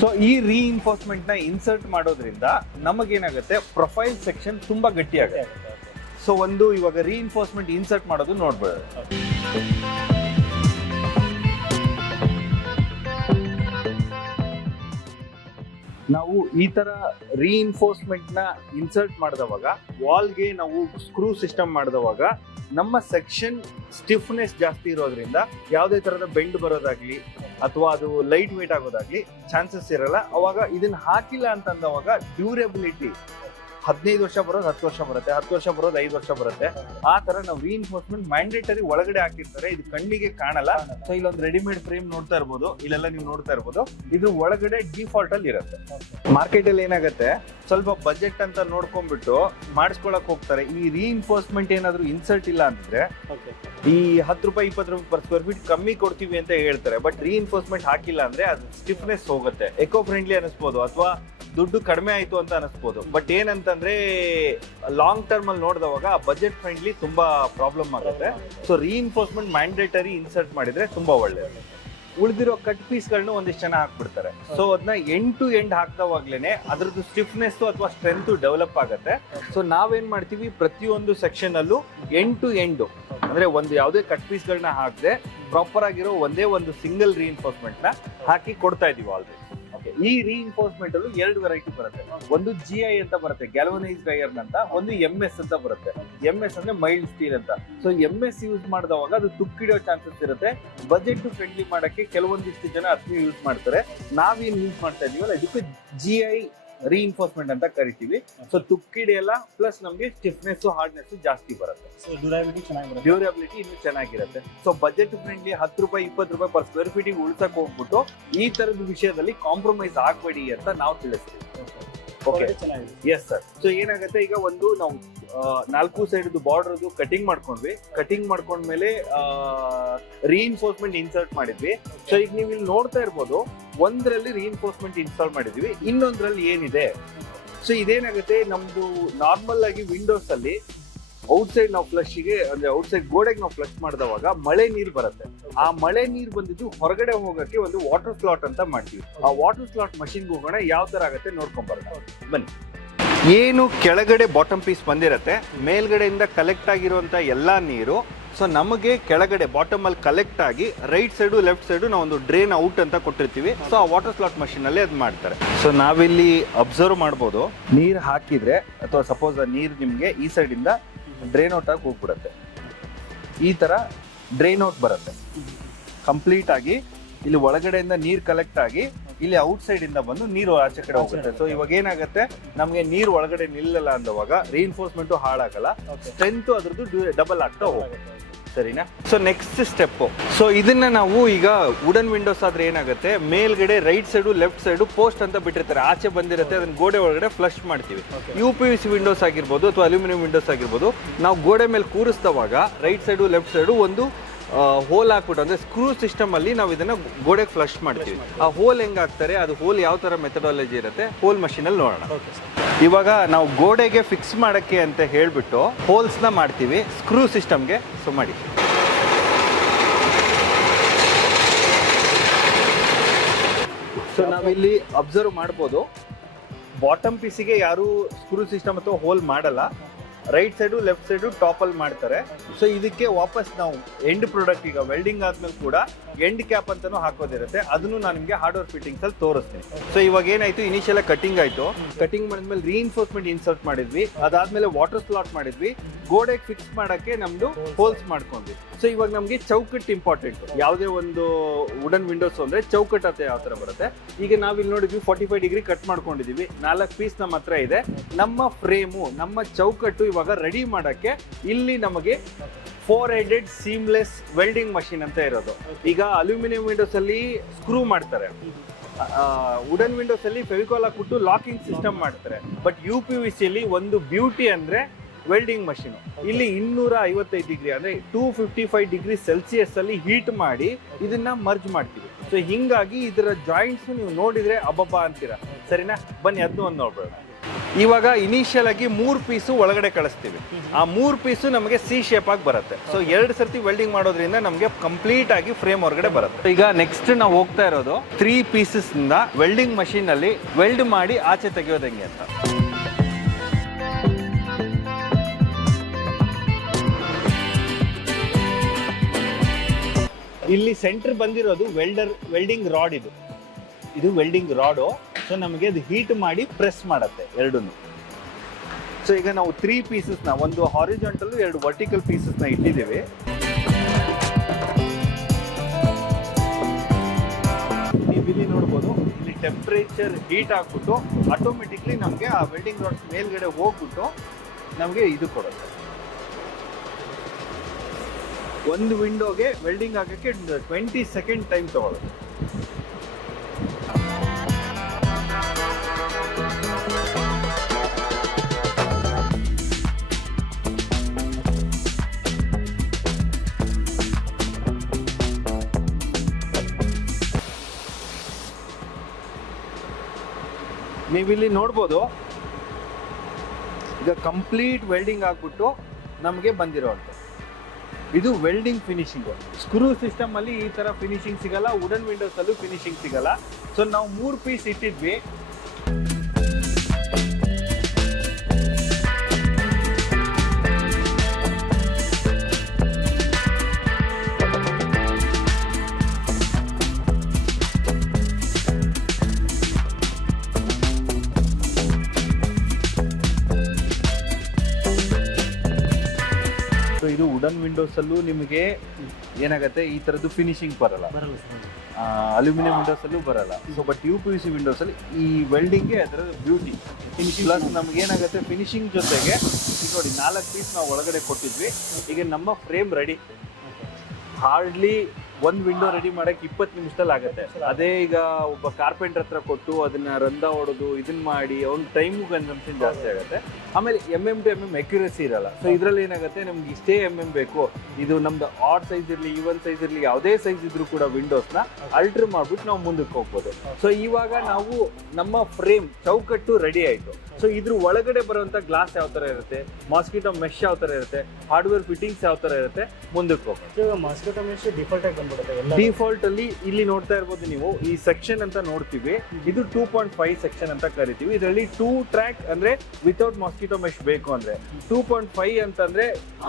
ಸೊ ಈ ರೀಇನ್ಫೋರ್ಸ್ಮೆಂಟ್ ನ ಇನ್ಸರ್ಟ್ ಮಾಡೋದ್ರಿಂದ ನಮಗೇನಾಗುತ್ತೆ, ಪ್ರೊಫೈಲ್ ಸೆಕ್ಷನ್ ತುಂಬಾ ಗಟ್ಟಿ ಆಗುತ್ತೆ. ಸೊ ಒಂದು ಇವಾಗ ರೀಇನ್ಫೋರ್ಸ್ಮೆಂಟ್ ಇನ್ಸರ್ಟ್ ಮಾಡೋದು ನೋಡ್ಬೋದು. ನಾವು ಈ ತರ ರೀಇನ್ಫೋರ್ಸ್ಮೆಂಟ್ ನ ಇನ್ಸರ್ಟ್ ಮಾಡಿದವಾಗ, ವಾಲ್ಗೆ ನಾವು ಸ್ಕ್ರೂ ಸಿಸ್ಟಮ್ ಮಾಡಿದವಾಗ ನಮ್ಮ ಸೆಕ್ಷನ್ ಸ್ಟಿಫ್ನೆಸ್ ಜಾಸ್ತಿ ಇರೋದ್ರಿಂದ ಯಾವುದೇ ತರದ ಬೆಂಡ್ ಬರೋದಾಗ್ಲಿ ಅಥವಾ ಅದು ಲೈಟ್ ವೇಟ್ ಆಗೋದಾಗ್ಲಿ ಚಾನ್ಸಸ್ ಇರಲ್ಲ. ಅವಾಗ ಇದನ್ನ ಹಾಕಿಲ್ಲ ಅಂತಂದವಾಗ ಡ್ಯೂರಬಿಲಿಟಿ 15 ವರ್ಷ ಬರೋದು 10 ವರ್ಷ ಬರುತ್ತೆ, 10 ವರ್ಷ ಬರೋದು 5 ವರ್ಷ ಬರುತ್ತೆ. ಆ ತರ ನಾವು ರೀಇನ್ಫೋರ್ಸ್ಮೆಂಟ್ ಮ್ಯಾಂಡೇಟರಿ ಒಳಗಡೆ ಹಾಕಿರ್ತಾರೆ, ಇದು ಕಣ್ಣಿಗೆ ಕಾಣಲ್ಲ. ಸೊ ಇಲ್ಲೊಂದು ರೆಡಿಮೇಡ್ ಫ್ರೇಮ್ ನೋಡ್ತಾ ಇರ್ಬೋದು, ಇಲ್ಲೆಲ್ಲ ನೀವು ನೋಡ್ತಾ ಇರ್ಬೋದು, ಇದು ಒಳಗಡೆ ಡಿಫಾಲ್ಟ್ ಅಲ್ಲಿ ಇರುತ್ತೆ. ಮಾರ್ಕೆಟ್ ಅಲ್ಲಿ ಏನಾಗುತ್ತೆ, ಸ್ವಲ್ಪ ಬಜೆಟ್ ಅಂತ ನೋಡ್ಕೊಂಡ್ಬಿಟ್ಟು ಮಾಡಿಸ್ಕೊಳಕ್ ಹೋಗ್ತಾರೆ. ಈ ರೀಇನ್ಫೋರ್ಸ್ಮೆಂಟ್ ಏನಾದ್ರು ಇನ್ಸರ್ಟ್ ಇಲ್ಲ ಅಂದ್ರೆ ಈ 10 ರೂಪಾಯಿ 20 ರೂಪಾಯಿ ಪರ್ ಸ್ಕ್ವೇರ್ ಫೀಟ್ ಕಮ್ಮಿ ಕೊಡ್ತೀವಿ ಅಂತ ಹೇಳ್ತಾರೆ. ಬಟ್ ರೀಇನ್ಫೋರ್ಸ್ಮೆಂಟ್ ಹಾಕಿಲ್ಲ ಅಂದ್ರೆ ಅದು ಸ್ಟಿಫ್ನೆಸ್ ಹೋಗುತ್ತೆ. ಎಕೋ ಫ್ರೆಂಡ್ಲಿ ಅನಿಸ್ಬೋದು ಅಥವಾ ದುಡ್ಡು ಕಡಿಮೆ ಆಯ್ತು ಅಂತ ಅನಿಸ್ಬೋದು. ಬಟ್ ಏನಂತಂದ್ರೆ ಲಾಂಗ್ ಟರ್ಮ್ ಅಲ್ಲಿ ನೋಡಿದವಾಗ ಬಜೆಟ್ ಫ್ರೆಂಡ್ಲಿ ತುಂಬಾ ಪ್ರಾಬ್ಲಮ್ ಆಗುತ್ತೆ. ಸೊ ರೀಇನ್ಫೋರ್ಸ್ಮೆಂಟ್ ಮ್ಯಾಂಡೇಟರಿ ಇನ್ಸರ್ಟ್ ಮಾಡಿದ್ರೆ ತುಂಬಾ ಒಳ್ಳೆಯದು. ಉಳಿದಿರೋ ಕಟ್ ಪೀಸ್ಗಳನ್ನ ಒಂದಿಷ್ಟು ಜನ ಹಾಕ್ಬಿಡ್ತಾರೆ. ಸೊ ಅದನ್ನ ಎಂಡ್ ಟು ಎಂಡ್ ಹಾಕ್ದವಾಗ್ಲೇನೆ ಅದ್ರದ್ದು ಸ್ಟಿಫ್ನೆಸ್ ಅಥವಾ ಸ್ಟ್ರೆಂತ್ ಡೆವಲಪ್ ಆಗುತ್ತೆ. ಸೊ ನಾವೇನ್ ಮಾಡ್ತೀವಿ, ಪ್ರತಿಯೊಂದು ಸೆಕ್ಷನ್ ಅಲ್ಲೂ ಎಂಡ್ ಟು ಎಂಡ್ ಅಂದ್ರೆ ಒಂದು ಯಾವುದೇ ಕಟ್ ಪೀಸ್ಗಳನ್ನ ಹಾಕದೆ ಪ್ರಾಪರ್ ಆಗಿರೋ ಒಂದೇ ಒಂದು ಸಿಂಗಲ್ ರೀಇನ್ಫೋರ್ಸ್ಮೆಂಟ್ ನ ಹಾಕಿ ಕೊಡ್ತಾ ಇದೀವಿ ಆಲ್ರೆಡಿ. ಈ ರೀಇನ್ಫೋರ್ಸ್ಮೆಂಟ್ ಅಲ್ಲೂ 2 ವೆರೈಟಿ ಬರುತ್ತೆ. ಒಂದು GI ಅಂತ ಬರುತ್ತೆ, ಗ್ಯಾಲ್ವನೈಸ್ಡ್ ಐರನ್ ಅಂತ. ಒಂದು MS ಅಂತ ಬರುತ್ತೆ. MS ಅಂದ್ರೆ ಮೈಲ್ಡ್ ಸ್ಟೀಲ್ ಅಂತ. ಸೊ MS ಯೂಸ್ ಮಾಡಿದವಾಗ ಅದು ತುಕ್ಕಿಡೋ ಚಾನ್ಸಸ್ ಇರುತ್ತೆ. ಬಜೆಟ್ ಫ್ರೆಂಡ್ಲಿ ಮಾಡಕ್ಕೆ ಕೆಲವೊಂದಿಷ್ಟು ಜನ ಅದನ್ನ ಯೂಸ್ ಮಾಡ್ತಾರೆ. ನಾವೇನ್ ಯೂಸ್ ಮಾಡ್ತಾ ಇದೀವಲ್ಲ ಇದಕ್ಕೆ GI ರೀಇನ್ಫೋರ್ಸ್ಮೆಂಟ್ ಅಂತ ಕರಿತೀವಿ. ಸೊ ತುಕ್ಕಿಡಿಯಲ್ಲ, ಪ್ಲಸ್ ನಮ್ಗೆ ಸ್ಟಿಫ್ನೆಸ್ ಹಾರ್ಡ್ನೆಸ್ ಜಾಸ್ತಿ ಬರುತ್ತೆ. ಡ್ಯೂರಬಿಲಿಟಿ ಇನ್ನೂ ಚೆನ್ನಾಗಿರುತ್ತೆ. ಸೊ ಬಜೆಟ್ ಫ್ರೆಂಡ್ಲಿ 10 ರೂಪಾಯಿ 20 ರೂಪಾಯಿ ಪರ್ ಸ್ಕ್ವೇರ್ ಫೀಟ್ ಉಳ್ಸಕ್ ಹೋಗ್ಬಿಟ್ಟು ಈ ತರದ ವಿಷಯದಲ್ಲಿ ಕಾಂಪ್ರಮೈಸ್ ಆಗ್ಬೇಡಿ ಅಂತ ನಾವು ತಿಳಿಸ್ತೀವಿ. Okay, yes sir. ಸೊ ಏನಾಗುತ್ತೆ, ಈಗ ಒಂದು ನಾವು 4 ಸೈಡ್ ಬಾರ್ಡರ್ ಕಟಿಂಗ್ ಮಾಡ್ಕೊಂಡ್ವಿ. ಕಟಿಂಗ್ ಮಾಡ್ಕೊಂಡ್ಮೇಲೆ ರೀಇನ್ಫೋರ್ಸ್ಮೆಂಟ್ ಇನ್ಸರ್ಟ್ ಮಾಡಿದ್ವಿ. ಸೊ ಈಗ ನೀವು ಇಲ್ಲಿ ನೋಡ್ತಾ ಇರ್ಬೋದು, ಒಂದ್ರಲ್ಲಿ ರೀಇನ್ಫೋರ್ಸ್ಮೆಂಟ್ ಇನ್ಸ್ಟಾಲ್ ಮಾಡಿದ್ವಿ, ಇನ್ನೊಂದ್ರಲ್ಲಿ ಏನಿದೆ. ಸೊ ಇದೇನಾಗುತ್ತೆ, ನಮ್ದು ನಾರ್ಮಲ್ ಆಗಿ ವಿಂಡೋಸ್ ಅಲ್ಲಿ ಔಟ್ಸೈಡ್ ನಾವು ಫ್ಲಶ್ಗೆ ಅಂದ್ರೆ ಔಟ್ಸೈಡ್ ಗೋಡೆಗೆ ನಾವು ಫ್ಲಶ್ ಮಾಡಿದವಾಗ ಮಳೆ ನೀರು ಬರುತ್ತೆ. ಆ ಮಳೆ ನೀರು ಬಂದಿದ್ದು ಹೊರಗಡೆ ಹೋಗಕ್ಕೆ ಒಂದು ವಾಟರ್ ಸ್ಲಾಟ್ ಅಂತ ಮಾಡ್ತೀವಿ. ಆ ವಾಟರ್ ಸ್ಲಾಟ್ ಮಷಿನ್ಗೆ ಹೋಗೋಣ, ಯಾವ ತರ ಆಗುತ್ತೆ ನೋಡ್ಕೊಂಡ್ ಬರೋಣ ಬನ್ನಿ. ಏನು ಕೆಳಗಡೆ ಬಾಟಮ್ ಪೀಸ್ ಬಂದಿರತ್ತೆ, ಮೇಲ್ಗಡೆಯಿಂದ ಕಲೆಕ್ಟ್ ಆಗಿರುವಂತ ಎಲ್ಲಾ ನೀರು ಸೊ ನಮಗೆ ಕೆಳಗಡೆ ಬಾಟಮ್ ಅಲ್ಲಿ ಕಲೆಕ್ಟ್ ಆಗಿ ರೈಟ್ ಸೈಡು ಲೆಫ್ಟ್ ಸೈಡು ನಾವು ಒಂದು ಡ್ರೈನ್ ಔಟ್ ಅಂತ ಕೊಟ್ಟಿರ್ತೀವಿ. ಸೊ ಆ ವಾಟರ್ ಸ್ಲಾಟ್ ಮಷಿನ್ ಅಲ್ಲಿ ಅದು ಮಾಡ್ತಾರೆ. ಸೊ ನಾವಿಲ್ಲಿ ಅಬ್ಸರ್ವ್ ಮಾಡ್ಬೋದು, ನೀರು ಹಾಕಿದ್ರೆ ಅಥವಾ ಸಪೋಸ್ ಆ ನೀರು ನಿಮ್ಗೆ ಈ ಸೈಡ್ ಇಂದ ಡ್ರೈನ್ ಔಟ್ ಆಗಿ ಹೋಗ್ಬಿಡುತ್ತೆ. ಈ ತರ ಡ್ರೈನ್ ಔಟ್ ಬರುತ್ತೆ ಕಂಪ್ಲೀಟ್ ಆಗಿ. ಇಲ್ಲಿ ಒಳಗಡೆಯಿಂದ ನೀರು ಕಲೆಕ್ಟ್ ಆಗಿ ಇಲ್ಲಿ ಔಟ್ ಸೈಡ್ ಇಂದ ಬಂದು ನೀರು ಆಚೆ ಕಡೆ ಹೋಗುತ್ತೆ. ಸೊ ಇವಾಗ ಏನಾಗುತ್ತೆ, ನಮ್ಗೆ ನೀರು ಒಳಗಡೆ ನಿಲ್ಲಲ್ಲ ಅಂದವಾಗ ರೀಇನ್ಫೋರ್ಸ್ಮೆಂಟ್ ಹಾಳಾಗಲ್ಲ, ಸ್ಟ್ರೆಂತ್ ಅದ್ರದ್ದು ಡಬಲ್ ಆಗ್ತಾ ಹೋಗುತ್ತೆ. ಸರಿನಾ? ಸೊ ನೆಕ್ಸ್ಟ್ ಸ್ಟೆಪ್, ಸೊ ಇದನ್ನ ನಾವು ಈಗ ವುಡನ್ ವಿಂಡೋಸ್ ಆದ್ರೆ ಏನಾಗುತ್ತೆ, ಮೇಲ್ಗಡೆ right side left side post ಅಂತ ಬಿಟ್ಟಿರ್ತಾರೆ, ಆಚೆ ಬಂದಿರುತ್ತೆ, ಅದನ್ನ ಗೋಡೆ ಒಳಗಡೆ ಫ್ಲಶ್ ಮಾಡ್ತೀವಿ. UPVC ವಿಂಡೋಸ್ ಆಗಿರ್ಬೋದು ಅಥವಾ ಅಲ್ಯೂಮಿನಿಯಂ ವಿಂಡೋಸ್ ಆಗಿರ್ಬೋದು, ನಾವು ಗೋಡೆ ಮೇಲೆ ಕೂರಿಸಿದವಾಗ ರೈಟ್ ಸೈಡು ಲೆಫ್ಟ್ ಸೈಡು ಒಂದು ಹೋಲ್ ಹಾಕ್ಬಿಟ್ಟು ಅಂದ್ರೆ ಸ್ಕ್ರೂ ಸಿಸ್ಟಮ್ ಅಲ್ಲಿ ನಾವು ಇದನ್ನ ಗೋಡೆಗೆ ಫ್ಲಶ್ ಮಾಡ್ತೀವಿ. ಆ ಹೋಲ್ ಹೆಂಗ್ ಹಾಕ್ತಾರೆ, ಅದು ಹೋಲ್ ಯಾವ ತರ ಮೆಥಡಾಲಜಿ ಇರುತ್ತೆ, ಹೋಲ್ ಮಷೀನ್ ಅಲ್ಲಿ ನೋಡೋಣ. ಇವಾಗ ನಾವು ಗೋಡೆಗೆ ಫಿಕ್ಸ್ ಮಾಡಕ್ಕೆ ಅಂತ ಹೇಳ್ಬಿಟ್ಟು ಹೋಲ್ಸ್ ನ ಮಾಡ್ತೀವಿ ಸ್ಕ್ರೂ ಸಿಸ್ಟಮ್ಗೆ. ಸೊ ಮಾಡಿ, ಸೊ ನಾವಿಲ್ಲಿ ಅಬ್ಸರ್ವ್ ಮಾಡ್ಬೋದು, ಬಾಟಮ್ ಪೀಸಿಗೆ ಯಾರು ಸ್ಕ್ರೂ ಸಿಸ್ಟಮ್ ಅಥವಾ ಹೋಲ್ ಮಾಡಲ್ಲ, right side left side top ಅಲ್ಲಿ ಮಾಡ್ತಾರೆ. ಸೊ ಇದಕ್ಕೆ ವಾಪಸ್ ನಾವು ಎಂಡ್ ಪ್ರಾಡಕ್ಟ್ ಈಗ ವೆಲ್ಡಿಂಗ್ ಆದ್ಮೇಲೆ ಕೂಡ ಎಂಡ್ ಕ್ಯಾಪ್ ಅಂತಾನು ಹಾಕೋದಿರುತ್ತೆ. ಅದನ್ನು ನಾನು ನಿಮಗೆ ಹಾರ್ಡ್ವೇರ್ ಫಿಟ್ಟಿಂಗ್ಸ್ ಅಲ್ಲಿ ತೋರಿಸ್ತೀನಿ. ಸೊ ಇವಾಗ ಏನಾಯ್ತು, ಇನಿಷಿಯಲ್ ಕಟಿಂಗ್ ಆಯ್ತು. ಕಟಿಂಗ್ ಮಾಡಿದ್ಮೇಲೆ ರೀಇನ್ಫೋರ್ಸ್ಮೆಂಟ್ ಇನ್ಸರ್ಟ್ ಮಾಡಿದ್ವಿ, ಅದಾದ್ಮೇಲೆ ವಾಟರ್ ಸ್ಲಾಟ್ ಮಾಡಿದ್ವಿ, ಗೋಡೆಗೆ ಫಿಕ್ಸ್ ಮಾಡಕ್ಕೆ ನಮ್ದು ಹೋಲ್ಸ್ ಮಾಡ್ಕೊಂಡ್ವಿ. ಸೊ ಇವಾಗ ನಮ್ಗೆ ಚೌಕಟ್ಟು ಇಂಪಾರ್ಟೆಂಟ್. ಯಾವುದೇ ಒಂದು ವುಡನ್ ವಿಂಡೋಸ್ ಅಂದ್ರೆ ಚೌಕಟ್ಟು ಅಂತ ಯಾವ ತರ ಬರುತ್ತೆ. ಈಗ ನಾವಿಲ್ಲಿ ನೋಡಿದ್ವಿ 45 ಡಿಗ್ರಿ ಕಟ್ ಮಾಡ್ಕೊಂಡಿದೀವಿ, 4 ಪೀಸ್ ನಮ್ಮ ಹತ್ರ ಇದೆ. ನಮ್ಮ ಫ್ರೇಮು, ನಮ್ಮ ಚೌಕಟ್ಟು ಇವಾಗ ರೆಡಿ ಮಾಡಕ್ಕೆ ಇಲ್ಲಿ ನಮಗೆ 4-headed ಸೀಮ್ಲೆಸ್ ವೆಲ್ಡಿಂಗ್ ಮಷಿನ್ ಅಂತ ಇರೋದು. ಈಗ ಅಲ್ಯೂಮಿನಿಯಂ ವಿಂಡೋಸ್ ಅಲ್ಲಿ ಸ್ಕ್ರೂ ಮಾಡ್ತಾರೆ, ವುಡನ್ ವಿಂಡೋಸ್ ಅಲ್ಲಿ ಫೆವಿಕಾಲ್ ಹಾಕ್ಬಿಟ್ಟು ಲಾಕಿಂಗ್ ಸಿಸ್ಟಮ್ ಮಾಡ್ತಾರೆ. ಬಟ್ UPVC ಅಲ್ಲಿ ಒಂದು ಬ್ಯೂಟಿ ಅಂದ್ರೆ ವೆಲ್ಡಿಂಗ್ ಮಷೀನ್. ಇಲ್ಲಿ 255 ಡಿಗ್ರಿ ಅಂದ್ರೆ 255 ಡಿಗ್ರಿ ಸೆಲ್ಸಿಯಸ್ ಅಲ್ಲಿ ಹೀಟ್ ಮಾಡಿ ಇದನ್ನ ಮರ್ಜ್ ಮಾಡ್ತೀವಿ. ಸೊ ಹಿಂಗಾಗಿ ಇದರ ಜಾಯಿಂಟ್ಸ್ ನೀವು ನೋಡಿದ್ರೆ ಅಬ್ಬಬ್ಬಾ ಅಂತೀರಾ. ಸರಿನಾ? ಬನ್ನಿ ಅದನ್ನು ಒಂದು ನೋಡ್ಬೇಡ. ಇವಾಗ ಇನಿಷಿಯಲ್ ಆಗಿ 3 ಪೀಸು ಒಳಗಡೆ ಕಳಿಸ್ತೀವಿ. ಆ 3 ಪೀಸು ನಮಗೆ C ಶೇಪ್ ಆಗಿ ಬರುತ್ತೆ. ಸೊ 2 ಸರ್ತಿ ವೆಲ್ಡಿಂಗ್ ಮಾಡೋದ್ರಿಂದ ನಮಗೆ ಕಂಪ್ಲೀಟ್ ಆಗಿ ಫ್ರೇಮ್ ಹೊರಗಡೆ ಬರುತ್ತೆ. ಈಗ ನೆಕ್ಸ್ಟ್ ನಾವು ಹೋಗ್ತಾ ಇರೋದು 3 ಪೀಸಸ್ ಇಂದ ವೆಲ್ಡಿಂಗ್ ಮಷೀನ್ ಅಲ್ಲಿ ವೆಲ್ಡ್ ಮಾಡಿ ಆಚೆ ತೆಗೆಯೋದು ಹೆಂಗೆ ಅಂತ. ಇಲ್ಲಿ ಸೆಂಟರ್ ಬಂದಿರೋದು ವೆಲ್ಡಿಂಗ್ ರಾಡ್. ಇದು ವೆಲ್ಡಿಂಗ್ ರಾಡು. ಸೊ ನಮಗೆ ಅದು ಹೀಟ್ ಮಾಡಿ ಪ್ರೆಸ್ ಮಾಡುತ್ತೆ ಎರಡನ್ನು. ಸೊ ಈಗ ನಾವು 3 ಪೀಸಸ್ನ, ಒಂದು ಹಾರಿಜಾಂಟಲ್ 2 ವರ್ಟಿಕಲ್ ಪೀಸಸ್ನ ಇಟ್ಟಿದ್ದೀವಿ. ನೀವು ಇಲ್ಲಿ ನೋಡ್ಬೋದು, ಇಲ್ಲಿ ಟೆಂಪ್ರೇಚರ್ ಹೀಟ್ ಆಗ್ಬಿಟ್ಟು ಆಟೋಮೆಟಿಕ್ಲಿ ನಮಗೆ ಆ ವೆಲ್ಡಿಂಗ್ ರಾಡ್ಸ್ ಮೇಲ್ಗಡೆ ಹೋಗ್ಬಿಟ್ಟು ನಮಗೆ ಇದು ಕೊಡುತ್ತೆ. ಒಂದು ವಿಂಡೋಗೆ ವೆಲ್ಡಿಂಗ್ ಆಗಕ್ಕೆ 20 ಸೆಕೆಂಡ್ ಟೈಮ್ ತಗೊಳುತ್ತೆ. ನೀವಿಲ್ಲಿ ನೋಡ್ಬೋದು, ಈಗ ಕಂಪ್ಲೀಟ್ ವೆಲ್ಡಿಂಗ್ ಆಗ್ಬಿಟ್ಟು ನಮಗೆ ಬಂದಿರೋವಂಥ. ಇದು ವೆಲ್ಡಿಂಗ್ ಫಿನಿಶಿಂಗ್. ಸ್ಕ್ರೂ ಸಿಸ್ಟಮ್ ಅಲ್ಲಿ ಈ ತರ ಫಿನಿಶಿಂಗ್ ಸಿಗಲ್ಲ, ವುಡನ್ ವಿಂಡೋಸ್ ಅಲ್ಲೂ ಫಿನಿಶಿಂಗ್ ಸಿಗಲ್ಲ. ಸೊ ನಾವು 3 ಪೀಸ್ ಇಟ್ಟಿದ್ವಿ. ಇದು ವುಡನ್ ವಿಂಡೋಸ್ ಅಲ್ಲೂ ನಿಮಗೆ ಏನಾಗುತ್ತೆ ಈ ತರದ್ದು ಫಿನಿಶಿಂಗ್ ಬರಲ್ಲ, ಅಲ್ಯೂಮಿನಿಯಂ ವಿಂಡೋಸ್ ಅಲ್ಲೂ ಬರಲ್ಲ. ಸೊ ಬಟ್ UPVC ವಿಂಡೋಸ್ ಅಲ್ಲಿ ಈ ವೆಲ್ಡಿಂಗ್ಗೆ ಅದರ ಬ್ಯೂಟಿ. ಪ್ಲಸ್ ನಮ್ಗೆ ಏನಾಗುತ್ತೆ ಫಿನಿಶಿಂಗ್ ಜೊತೆಗೆ ಈಗ ನೋಡಿ 4 ಪೀಸ್ ನಾವು ಒಳಗಡೆ ಕೊಟ್ಟಿದ್ವಿ. ಈಗ ನಮ್ಮ ಫ್ರೇಮ್ ರೆಡಿ. ಹಾರ್ಡ್ಲಿ ಒಂದು ವಿಂಡೋ ರೆಡಿ ಮಾಡಕ್ಕೆ 20 ನಿಮಿಷದಲ್ಲಿ ಆಗುತ್ತೆ. ಅದೇ ಈಗ ಒಬ್ಬ ಕಾರ್ಪೆಂಟರ್ ಹತ್ರ ಕೊಟ್ಟು ಅದನ್ನ ರಂಧ ಹೊಡೆದು ಇದನ್ನ ಮಾಡಿ ಅವ್ನ ಟೈಮು ಕನ್ಸಂಪ್ಷನ್ ಜಾಸ್ತಿ ಆಗುತ್ತೆ. ಆಮೇಲೆ MM to MM ಅಕ್ಯುರಸಿ ಇರಲ್ಲ. ಸೊ ಇದರಲ್ಲಿ ಏನಾಗುತ್ತೆ ನಮ್ಗೆ ಇಷ್ಟೇ MM ಬೇಕು, ಇದು ನಮ್ದು ಆಡ್ ಸೈಜ್ ಇರಲಿ ಈವನ್ ಸೈಜ್ ಇರಲಿ ಯಾವುದೇ ಸೈಜ್ ಇದ್ರೂ ಕೂಡ ವಿಂಡೋಸ್ನ ಅಲ್ಟ್ರ್ ಮಾಡ್ಬಿಟ್ಟು ನಾವು ಮುಂದಕ್ಕೆ ಹೋಗ್ಬೋದು. ಸೊ ಇವಾಗ ನಾವು ನಮ್ಮ ಫ್ರೇಮ್ ಚೌಕಟ್ಟು ರೆಡಿ ಆಯಿತು. ಸೊ ಇದ್ರ ಒಳಗಡೆ ಬರುವಂತ ಗ್ಲಾಸ್ ಯಾವ ತರ ಇರುತ್ತೆ, ಮಾಸ್ಕಿಟೋ ಮೆಶ್ ಯಾವ ತರ ಇರುತ್ತೆ, ಹಾರ್ಡ್ವೇರ್ ಫಿಟ್ಟಿಂಗ್ಸ್ ಯಾವ ತರ ಇರುತ್ತೆ, ಮುಂದಕ್ಕೆ ಹೋಗೋದು. ಮಾಸ್ಕಿಟೋ ಮೆಶ್ ಡಿಫಾಲ್ಟ್ ಆಗಿ ಬಂದ್ಬಿಡುತ್ತೆ. ಡಿಫಾಲ್ಟ್ ಅಲ್ಲಿ ಇಲ್ಲಿ ನೋಡ್ತಾ ಇರ್ಬೋದು ನೀವು, ಈ ಸೆಕ್ಷನ್ ಅಂತ ನೋಡ್ತೀವಿ, ಇದು 2.5 ಸೆಕ್ಷನ್ ಅಂತ ಕರಿತೀವಿ. ಇದರಲ್ಲಿ 2 ಟ್ರ್ಯಾಕ್ ಅಂದ್ರೆ ವಿತೌಟ್ ಮಾಸ್ಕಿಟೋ ಮೆಶ್ ಬೇಕು ಅಂದ್ರೆ, 2.5 ಅಂತಂದ್ರೆ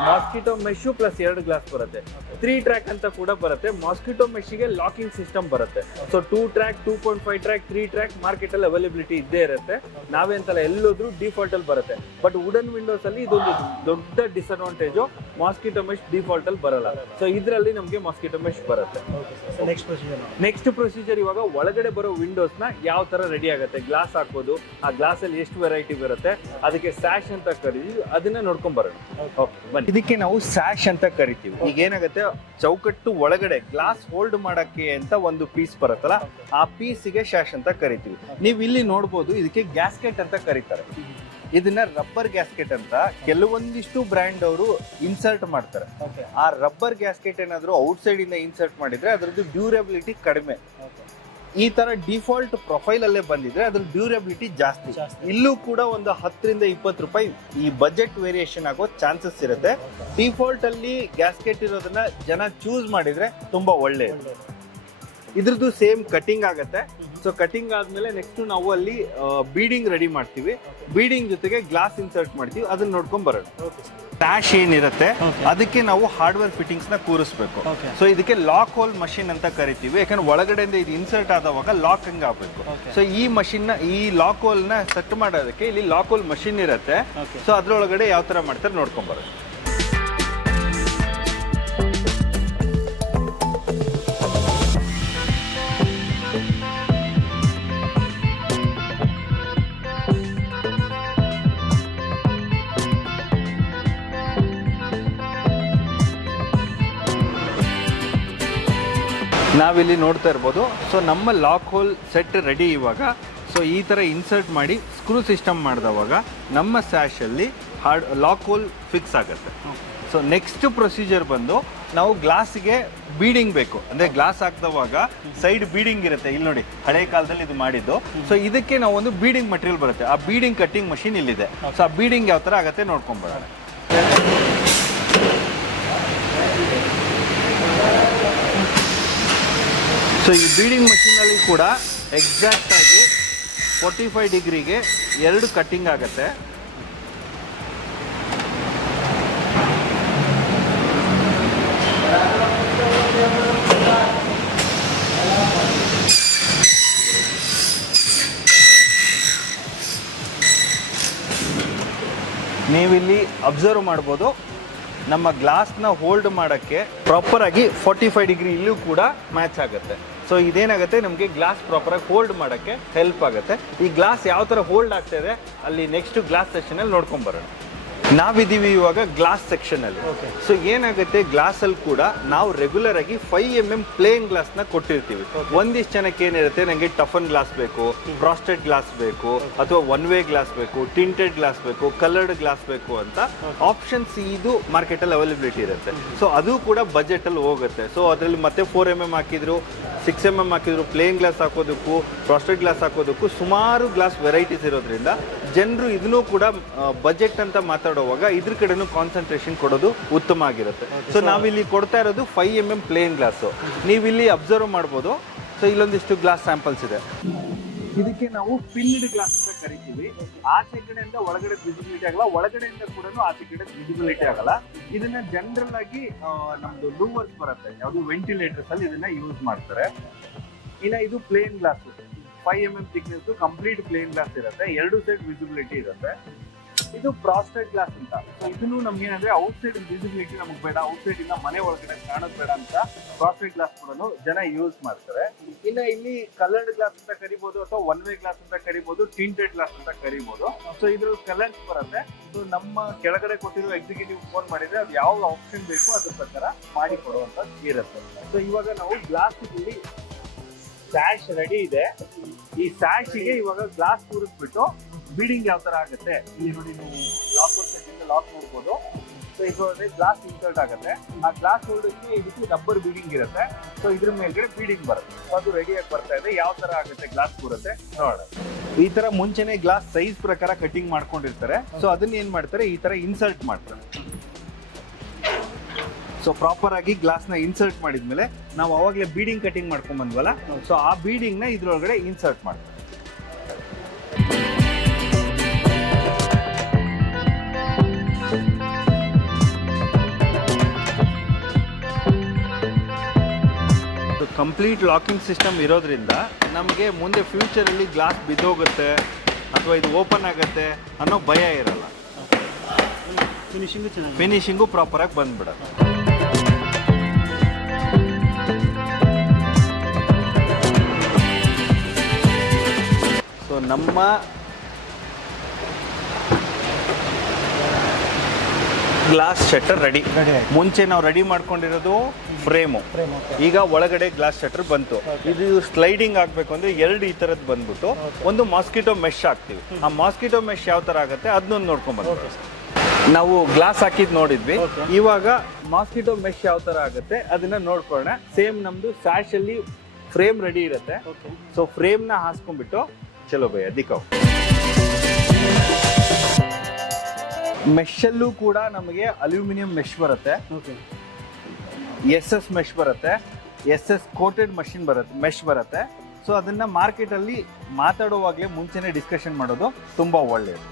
ಮಾಸ್ಕಿಟೋ ಮೆಶ್ ಪ್ಲಸ್ 2 ಗ್ಲಾಸ್ ಬರುತ್ತೆ. 3 ಟ್ರ್ಯಾಕ್ ಅಂತ ಕೂಡ ಬರುತ್ತೆ. ಮಾಸ್ಕಿಟೋ ಮೆಶ್ಗೆ ಲಾಕಿಂಗ್ ಸಿಸ್ಟಮ್ ಬರುತ್ತೆ. So 2 track, 2.5 track, 3 track market ಅಲ್ಲಿ ಅವೈಲಬಿಲಿಟಿ ಇದ್ದೇ ಇರುತ್ತೆ. ನಾವೇ ಅಂತಲ್ಲ ಎಲ್ಲೋದ್ರೂ ಡಿಫಾಲ್ಟ್ ಅಲ್ಲಿ ಬರುತ್ತೆ. ಬಟ್ ವುಡನ್ ವಿಂಡೋಸ್ ಅಲ್ಲಿ ಇದೊಂದು ದೊಡ್ಡ ಡಿಸ್ಅಡ್ವಾಂಟೇಜ್, ಮಾಸ್ಕಿಟೋ ಮೆಶ್ ಡಿಫಾಲ್ಟ್ ಅಲ್ಲಿ ಬರಲ್ಲ. ಸೊ ಇದರಲ್ಲಿ ನಮಗೆ ಮಾಸ್ಕಿಟೋ ಮೆಶ್ ಬರುತ್ತೆ. ನೆಕ್ಸ್ಟ್ ಪ್ರೊಸೀಜರ್ ಇವಾಗ ಒಳಗಡೆ ಬರೋ ವಿಂಡೋಸ್ ನ ಯಾವ ತರ ರೆಡಿ ಆಗುತ್ತೆ, ಗ್ಲಾಸ್ ಹಾಕೋದು, ಆ ಗ್ಲಾಸ್ ಅಲ್ಲಿ ಎಷ್ಟು ವೆರೈಟಿ ಬರುತ್ತೆ, ಅದಕ್ಕೆ ಸ್ಯಾಶ್ ಅಂತ ಕರೀತೀವಿ, ಅದನ್ನ ನೋಡ್ಕೊಂಡ್ ಬರೋಣ. ಬನ್ನಿ. ಇದಕ್ಕೆ ನಾವು ಸ್ಯಾಶ್ ಅಂತ ಕರಿತೀವಿ. ಈಗ ಏನಾಗುತ್ತೆ ಚೌಕಟ್ಟು ಒಳಗಡೆ ಗ್ಲಾಸ್ ಹೋಲ್ಡ್ ಮಾಡಕ್ಕೆ ಅಂತ ಒಂದು ಪೀಸ್ ಬರುತ್ತಲ್ಲ, ಆ ಪೀಸಿಗೆ ಸ್ಯಾಶ್ ಅಂತ ಕರಿತೀವಿ. ನೀವು ಇಲ್ಲಿ ನೋಡ್ಬೋದು ಇದಕ್ಕೆ ಗ್ಯಾಸ್ಕೆಟ್ ಅಂತ ಕರೀತಾರೆ. ಇದನ್ನ ರಬ್ಬರ್ ಗ್ಯಾಸ್ಕೆಟ್ ಅಂತ ಕೆಲವೊಂದಿಷ್ಟು ಬ್ರ್ಯಾಂಡ್ ಅವರು ಇನ್ಸರ್ಟ್ ಮಾಡ್ತಾರೆ. ಆ ರಬ್ಬರ್ ಗ್ಯಾಸ್ಕೆಟ್ ಏನಾದ್ರು ಔಟ್ ಸೈಡ್ ಇಂದ ಇನ್ಸರ್ಟ್ ಮಾಡಿದ್ರೆ ಅದರದ್ದು ಡ್ಯೂರಬಿಲಿಟಿ ಕಡಿಮೆ. ಈ ತರ ಡಿಫಾಲ್ಟ್ ಪ್ರೊಫೈಲ್ ಅಲ್ಲೇ ಬಂದಿದ್ರೆ ಅದ್ರ ಡ್ಯೂರಬಿಲಿಟಿ ಜಾಸ್ತಿ. ಇಲ್ಲೂ ಕೂಡ ಒಂದು 10 ರಿಂದ 20 ರೂಪಾಯಿ ಈ ಬಜೆಟ್ ವೇರಿಯೇಷನ್ ಆಗೋ ಚಾನ್ಸಸ್ ಇರುತ್ತೆ. ಡಿಫಾಲ್ಟ್ ಅಲ್ಲಿ ಗ್ಯಾಸ್ಕೆಟ್ ಇರೋದನ್ನ ಜನ ಚೂಸ್ ಮಾಡಿದ್ರೆ ತುಂಬಾ ಒಳ್ಳೆಯದು. ಇದ್ರದ್ದು ಸೇಮ್ ಕಟಿಂಗ್ ಆಗುತ್ತೆ. ಸೊ ಕಟಿಂಗ್ ಆದ್ಮೇಲೆ ನೆಕ್ಸ್ಟ್ ನಾವು ಅಲ್ಲಿ ಬೀಡಿಂಗ್ ರೆಡಿ ಮಾಡ್ತೀವಿ. ಬೀಡಿಂಗ್ ಜೊತೆಗೆ ಗ್ಲಾಸ್ ಇನ್ಸರ್ಟ್ ಮಾಡ್ತೀವಿ, ಅದನ್ನ ನೋಡ್ಕೊಂಡ್ ಬರೋಣ. ಸ್ಯಾಶ್ ಏನಿರುತ್ತೆ ಅದಕ್ಕೆ ನಾವು ಹಾರ್ಡ್ವೇರ್ ಫಿಟ್ಟಿಂಗ್ಸ್ ನ ಕೂರಿಸ್ಬೇಕು. ಸೊ ಇದಕ್ಕೆ ಲಾಕ್ ಹೋಲ್ ಮಷಿನ್ ಅಂತ ಕರಿತೀವಿ. ಯಾಕಂದ್ರೆ ಒಳಗಡೆಯಿಂದ ಇದು ಇನ್ಸರ್ಟ್ ಆದವಾಗ ಲಾಕ್ ಹಂಗ ಆಗ್ಬೇಕು. ಸೊ ಈ ಮಷಿನ್ ನ ಈ ಲಾಕ್ ಹೋಲ್ ನ ಸೆಟ್ ಮಾಡೋದಕ್ಕೆ ಇಲ್ಲಿ ಲಾಕ್ ಹೋಲ್ ಮಷಿನ್ ಇರುತ್ತೆ. ಸೊ ಅದ್ರೊಳಗಡೆ ಯಾವ ತರ ಮಾಡ್ತಾರೆ ನೋಡ್ಕೊಂಡ್ ಬರೋಣ. ನಾವಿಲ್ಲಿ ನೋಡ್ತಾ ಇರ್ಬೋದು. ಸೊ ನಮ್ಮ ಲಾಕ್ ಹೋಲ್ ಸೆಟ್ ರೆಡಿ ಇವಾಗ. ಸೊ ಈ ಥರ ಇನ್ಸರ್ಟ್ ಮಾಡಿ ಸ್ಕ್ರೂ ಸಿಸ್ಟಮ್ ಮಾಡಿದವಾಗ ನಮ್ಮ ಸ್ಯಾಶಲ್ಲಿ ಲಾಕ್ ಹೋಲ್ ಫಿಕ್ಸ್ ಆಗುತ್ತೆ. ಸೊ ನೆಕ್ಸ್ಟ್ ಪ್ರೊಸೀಜರ್ ಬಂದು ನಾವು ಗ್ಲಾಸಿಗೆ ಬೀಡಿಂಗ್ ಬೇಕು. ಅಂದರೆ ಗ್ಲಾಸ್ ಹಾಕ್ದವಾಗ ಸೈಡ್ ಬೀಡಿಂಗ್ ಇರುತ್ತೆ. ಇಲ್ಲಿ ನೋಡಿ ಹಳೆ ಕಾಲದಲ್ಲಿ ಇದು ಮಾಡಿದ್ದು. ಸೊ ಇದಕ್ಕೆ ನಾವು ಒಂದು ಬೀಡಿಂಗ್ ಮಟೀರಿಯಲ್ ಬರುತ್ತೆ. ಆ ಬೀಡಿಂಗ್ ಕಟ್ಟಿಂಗ್ ಮಷಿನ್ ಇಲ್ಲಿದೆ. ಸೊ ಆ ಬೀಡಿಂಗ್ ಯಾವ ಥರ ಆಗುತ್ತೆ ನೋಡ್ಕೊಂಬರೋಣ. ಸೊ ಈ ಬೀಡಿಂಗ್ ಮಷೀನಲ್ಲಿ ಕೂಡ ಎಕ್ಸಾಕ್ಟ್ ಆಗಿ 45 ಡಿಗ್ರಿಗೆ 2 ಕಟ್ಟಿಂಗ್ ಆಗುತ್ತೆ. ನೀವಿಲ್ಲಿ ಅಬ್ಸರ್ವ್ ಮಾಡ್ಬೋದು, ನಮ್ಮ ಗ್ಲಾಸ್ನ ಹೋಲ್ಡ್ ಮಾಡೋಕ್ಕೆ ಪ್ರಾಪರ್ ಆಗಿ 45 ಡಿಗ್ರಿ ಇಲ್ಲೂ ಕೂಡ ಮ್ಯಾಚ್ ಆಗುತ್ತೆ. ಸೊ ಇದೇನಾಗುತ್ತೆ ನಮಗೆ ಗ್ಲಾಸ್ ಪ್ರಾಪರಾಗಿ ಹೋಲ್ಡ್ ಮಾಡೋಕ್ಕೆ ಹೆಲ್ಪ್ ಆಗುತ್ತೆ. ಈ ಗ್ಲಾಸ್ ಯಾವ ಥರ ಹೋಲ್ಡ್ ಆಗ್ತಾ ಇದೆ ಅಲ್ಲಿ ನೆಕ್ಸ್ಟ್ ಗ್ಲಾಸ್ ಸೆಕ್ಷನಲ್ಲಿ ನೋಡ್ಕೊಂಬರೋಣ. ನಾವಿದ್ದೀವಿ ಇವಾಗ ಗ್ಲಾಸ್ ಸೆಕ್ಷನಲ್ಲಿ. ಸೊ ಏನಾಗುತ್ತೆ ಗ್ಲಾಸಲ್ಲಿ ಕೂಡ ನಾವು ರೆಗ್ಯುಲರ್ ಆಗಿ 5 mm ಪ್ಲೇನ್ ಗ್ಲಾಸ್ನ ಕೊಟ್ಟಿರ್ತೀವಿ. ಒಂದಿಷ್ಟು ಜನಕ್ಕೆ ಏನಿರುತ್ತೆ ನನಗೆ ಟಫನ್ ಗ್ಲಾಸ್ ಬೇಕು, ಫ್ರಾಸ್ಟೆಡ್ ಗ್ಲಾಸ್ ಬೇಕು, ಅಥವಾ ಒನ್ ವೇ ಗ್ಲಾಸ್ ಬೇಕು, ಟಿಂಟೆಡ್ ಗ್ಲಾಸ್ ಬೇಕು, ಕಲರ್ಡ್ ಗ್ಲಾಸ್ ಬೇಕು ಅಂತ ಆಪ್ಷನ್ಸ್ ಇದು ಮಾರ್ಕೆಟಲ್ಲಿ ಅವೈಲಬಿಲಿಟಿ ಇರುತ್ತೆ. ಸೊ ಅದು ಕೂಡ ಬಜೆಟಲ್ಲಿ ಹೋಗುತ್ತೆ. ಸೊ ಅದರಲ್ಲಿ ಮತ್ತೆ 4 mm ಹಾಕಿದ್ರು, 6 mm ಹಾಕಿದ್ರು, ಪ್ಲೇನ್ ಗ್ಲಾಸ್ ಹಾಕೋದಕ್ಕೂ ಫ್ರಾಸ್ಟೆಡ್ ಗ್ಲಾಸ್ ಹಾಕೋದಕ್ಕೂ ಸುಮಾರು ಗ್ಲಾಸ್ ವೆರೈಟೀಸ್ ಇರೋದ್ರಿಂದ ಜನರು ಇದನ್ನು ಕೂಡ ಬಜೆಟ್ ಅಂತ ಮಾತಾಡುವಾಗ ಇದ್ರ ಕಡೆನೂ ಕಾನ್ಸಂಟ್ರೇಷನ್ ಕೊಡೋದು ಉತ್ತಮ ಆಗಿರುತ್ತೆ. ಸೊ ನಾವಿಲ್ಲಿ ಕೊಡ್ತಾ ಇರೋದು 5mm ಪ್ಲೇನ್ ಗ್ಲಾಸು. ನೀವಿಲ್ಲಿ ಅಬ್ಸರ್ವ್ ಮಾಡ್ಬೋದು. ಸೊ ಇಲ್ಲೊಂದಿಷ್ಟು ಗ್ಲಾಸ್ ಸ್ಯಾಂಪಲ್ಸ್ ಇದೆ. ಇದಕ್ಕೆ ನಾವು ಪಿನ್ಡ್ ಗ್ಲಾಸ್ ಅಂತ ಕರಿತೀವಿ. ಆಚೆ ಕಡೆಯಿಂದ ಒಳಗಡೆ ವಿಸಿಬಿಲಿಟಿ ಆಗಲ್ಲ, ಒಳಗಡೆಯಿಂದ ಕೂಡ ಆಚೆ ಕಡೆ ವಿಸಿಬಿಲಿಟಿ ಆಗಲ್ಲ. ಇದನ್ನ ಜನರಲ್ ಆಗಿ ನಮ್ದು ಲೂವರ್ಸ್ ಬರುತ್ತೆ, ಯಾವುದು ವೆಂಟಿಲೇಟರ್ಸ್ ಅಲ್ಲಿ ಇದನ್ನ ಯೂಸ್ ಮಾಡ್ತಾರೆ. ಇನ್ನ ಇದು plain glass, 5mm thickness, complete plain glass ಇರುತ್ತೆ, 2 ಸೈಡ್ ವಿಸಿಬಿಲಿಟಿ ಇರುತ್ತೆ. ಇದು ಫ್ರಾಸ್ಟೆಡ್ ಗ್ಲಾಸ್ ಅಂತ. ಸೊ ಇದನ್ನು ನಮ್ಗೆ ಏನಂದ್ರೆ ಔಟ್ ಸೈಡ್ ವಿಸಿಬಿಲಿಟಿ ನಮಗೆ ಬೇಡ, ಔಟ್ ಸೈಡ್ ಇಂದ ಮನೆ ಒಳಗಡೆ ಕಾಣೋದು ಬೇಡ ಅಂತ ಫ್ರಾಸ್ಟೆಡ್ ಗ್ಲಾಸ್ ಕೂಡ ಜನ ಯೂಸ್ ಮಾಡ್ತಾರೆ. ಇನ್ನ ಇಲ್ಲಿ ಕಲರ್ಡ್ ಗ್ಲಾಸ್ ಅಂತ ಕರಿಬಹುದು, ಅಥವಾ ಒನ್ ವೇ ಗ್ಲಾಸ್ ಅಂತ ಕರಿಬಹುದು, ಟಿಂಟೆಡ್ ಗ್ಲಾಸ್ ಅಂತ ಕರಿಬಹುದು. ಸೊ ಇದ್ರಲ್ಲಿ ಕಲರ್ಸ್ ಬರುತ್ತೆ. ಸೊ ನಮ್ಮ ಕೆಳಗಡೆ ಕೊಟ್ಟಿರೋ ಎಕ್ಸಿಕ್ಯೂಟಿವ್ ಫೋನ್ ಮಾಡಿದ್ರೆ ಅದು ಯಾವ ಆಪ್ಷನ್ ಬೇಕು ಅದ್ರ ಪ್ರಕಾರ ಮಾಡಿ ಕೊಡುವಂತ ಇರುತ್ತೆ. ಸೊ ಇವಾಗ ನಾವು ಗ್ಲಾಸ್ ಇಲ್ಲಿ ಸ್ಯಾಶ್ ರೆಡಿ ಇದೆ. ಈ ಸ್ಯಾಶಿಗೆ ಇವಾಗ ಗ್ಲಾಸ್ ಕೂರಿಸ್ಬಿಟ್ಟು ಬೀಡಿಂಗ್ ಯಾವ ತರ ಆಗುತ್ತೆ ಇಲ್ಲಿ ನೋಡಿ, ನೀವು ಲಾಕ್ ನೋಡ್ಬೋದು. ಸೊ ಇದು ಗ್ಲಾಸ್ ಇನ್ಸರ್ಟ್ ಆಗುತ್ತೆ. ಆ ಗ್ಲಾಸ್ ಹೋಲ್ಡರ್ಗೆ ಇದಕ್ಕೆ ರಬ್ಬರ್ ಬೀಡಿಂಗ್ ಇರುತ್ತೆ. ಸೊ ಇದ್ರ ಮೇಲ್ಗಡೆ ಬೀಡಿಂಗ್ ಬರುತ್ತೆ. ಅದು ರೆಡಿಯಾಗಿ ಬರ್ತಾ ಇದೆ. ಯಾವ ತರ ಆಗುತ್ತೆ ಗ್ಲಾಸ್ ಕೂರುತ್ತೆ ನೋಡೋಣ. ಈ ತರ ಮುಂಚೆನೆ ಗ್ಲಾಸ್ ಸೈಜ್ ಪ್ರಕಾರ ಕಟಿಂಗ್ ಮಾಡ್ಕೊಂಡಿರ್ತಾರೆ. ಸೊ ಅದನ್ನ ಏನ್ ಮಾಡ್ತಾರೆ, ಈ ತರ ಇನ್ಸರ್ಟ್ ಮಾಡ್ತಾರೆ. ಸೊ ಪ್ರಾಪರ್ ಆಗಿ ಗ್ಲಾಸ್ ನ ಇನ್ಸರ್ಟ್ ಮಾಡಿದ್ಮೇಲೆ ನಾವು ಅವಾಗಲೇ ಬೀಡಿಂಗ್ ಕಟಿಂಗ್ ಮಾಡ್ಕೊಂಡ್ ಬಂದ್ವಲ್ಲ, ಸೊ ಆ ಬೀಡಿಂಗ್ ನ ಇದ್ರೊಳಗಡೆ ಇನ್ಸರ್ಟ್ ಮಾಡ್ತಾರೆ. ಕಂಪ್ಲೀಟ್ ಲಾಕಿಂಗ್ ಸಿಸ್ಟಮ್ ಇರೋದ್ರಿಂದ ನಮಗೆ ಮುಂದೆ ಫ್ಯೂಚರಲ್ಲಿ ಗ್ಲಾಸ್ ಬಿದ್ದೋಗುತ್ತೆ ಅಥವಾ ಇದು ಓಪನ್ ಆಗುತ್ತೆ ಅನ್ನೋ ಭಯ ಇರಲ್ಲ. ಫಿನಿಶಿಂಗು ಪ್ರಾಪರ್ ಆಗಿ ಬಂದ್ಬಿಡುತ್ತೆ. ಸೊ ನಮ್ಮ ಗ್ಲಾಸ್ ಶಟರ್ ರೆಡಿ. ಮುಂಚೆ ನಾವು ರೆಡಿ ಮಾಡ್ಕೊಂಡಿರೋದು ಫ್ರೇಮು, ಈಗ ಒಳಗಡೆ ಗ್ಲಾಸ್ ಶಟರ್ ಬಂತು. ಇದು ಸ್ಲೈಡಿಂಗ್ ಆಗ್ಬೇಕು ಅಂದ್ರೆ 2 ಈ ತರದ್ ಬಂದ್ಬಿಟ್ಟು ಒಂದು ಮಾಸ್ಕಿಟೋ ಮೆಶ್ ಹಾಕ್ತಿವಿ. ಆ ಮಾಸ್ಕಿಟೋ ಮೆಶ್ ಯಾವ ತರ ಆಗುತ್ತೆ ಅದನ್ನೊಂದು ನೋಡ್ಕೊಂಡ್ ಬಂದ್ವಿ. ನಾವು ಗ್ಲಾಸ್ ಹಾಕಿದ್ ನೋಡಿದ್ವಿ, ಇವಾಗ ಮಾಸ್ಕಿಟೋ ಮೆಶ್ ಯಾವ ತರ ಆಗುತ್ತೆ ಅದನ್ನ ನೋಡ್ಕೊಳ್ಳೋಣ. ಸೇಮ್ ನಮ್ದು ಸ್ಯಾಶ್ ಅಲ್ಲಿ ಫ್ರೇಮ್ ರೆಡಿ ಇರುತ್ತೆ. ಸೊ ಫ್ರೇಮ್ ನ ಹಾಸ್ಕೊಂಡ್ಬಿಟ್ಟು ಚಲೋ ಭಯ ದಿಕ್ಕಾವ್. ಮೆಶಲ್ಲೂ ಕೂಡ ನಮಗೆ ಅಲ್ಯೂಮಿನಿಯಂ ಮೆಶ್ ಬರುತ್ತೆ, SS ಮೆಶ್ ಬರುತ್ತೆ, SS ಕೋಟೆಡ್ ಮೆಶ್ ಬರುತ್ತೆ. ಸೊ ಅದನ್ನ ಮಾರ್ಕೆಟ್ ಅಲ್ಲಿ ಮಾತಾಡುವಾಗಲೇ ಮುಂಚೆನೆ ಡಿಸ್ಕಷನ್ ಮಾಡೋದು ತುಂಬಾ ಒಳ್ಳೆಯದು.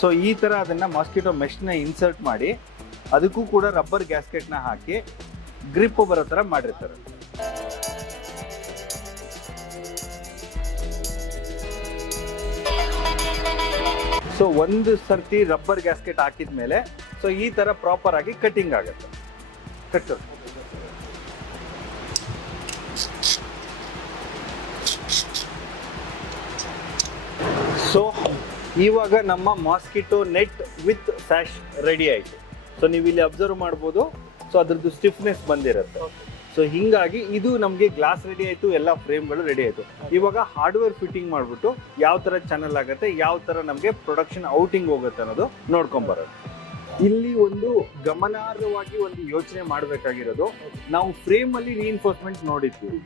ಸೊ ಈ ತರ ಅದನ್ನ ಮಾಸ್ಕಿಟೋ ಮೆಶ್ನ ಇನ್ಸರ್ಟ್ ಮಾಡಿ ಅದಕ್ಕೂ ಕೂಡ ರಬ್ಬರ್ ಗ್ಯಾಸ್ಕೆಟ್ನ ಹಾಕಿ ಗ್ರಿಪ್ ಬರೋ ತರ ಮಾಡಿರ್ತಾರೆ. ಸೊ ಒಂದು ಸರ್ತಿ ರಬ್ಬರ್ ಗ್ಯಾಸ್ಕೆಟ್ ಹಾಕಿದ್ಮೇಲೆ ಸೊ ಈ ತರ ಪ್ರಾಪರ್ ಆಗಿ ಕಟಿಂಗ್ ಆಗುತ್ತೆ. ಸೊ ಇವಾಗ ನಮ್ಮ ಮಾಸ್ಕಿಟೋ ನೆಟ್ ವಿತ್ ಸ್ಯಾಶ್ ರೆಡಿ ಆಯ್ತು. ಸೊ ನೀವು ಇಲ್ಲಿ ಅಬ್ಸರ್ವ್ ಮಾಡ್ಬೋದು. ಸೊ ಅದ್ರದ್ದು ಸ್ಟಿಫ್ನೆಸ್ ಬಂದಿರುತ್ತೆ. ಸೊ ಹಿಂಗಾಗಿ ಇದು ನಮಗೆ ಗ್ಲಾಸ್ ರೆಡಿ ಆಯ್ತು, ಎಲ್ಲ ಫ್ರೇಮ್ಗಳು ರೆಡಿ ಆಯ್ತು. ಇವಾಗ ಹಾರ್ಡ್ವೇರ್ ಫಿಟ್ಟಿಂಗ್ ಮಾಡ್ಬಿಟ್ಟು ಯಾವ ತರ ಚಾನಲ್ ಆಗುತ್ತೆ, ಯಾವ ತರ ನಮಗೆ ಪ್ರೊಡಕ್ಷನ್ ಔಟಿಂಗ್ ಹೋಗುತ್ತೆ ಅನ್ನೋದು ನೋಡ್ಕೊಂಬರೋದು. ಇಲ್ಲಿ ಒಂದು ಗಮನಾರ್ಹವಾಗಿ ಒಂದು ಯೋಚನೆ ಮಾಡಬೇಕಾಗಿರೋದು, ನಾವು ಫ್ರೇಮ್ ಅಲ್ಲಿ ರೀಇನ್ಫೋರ್ಸ್ಮೆಂಟ್ ನೋಡಿದ್ವಿ.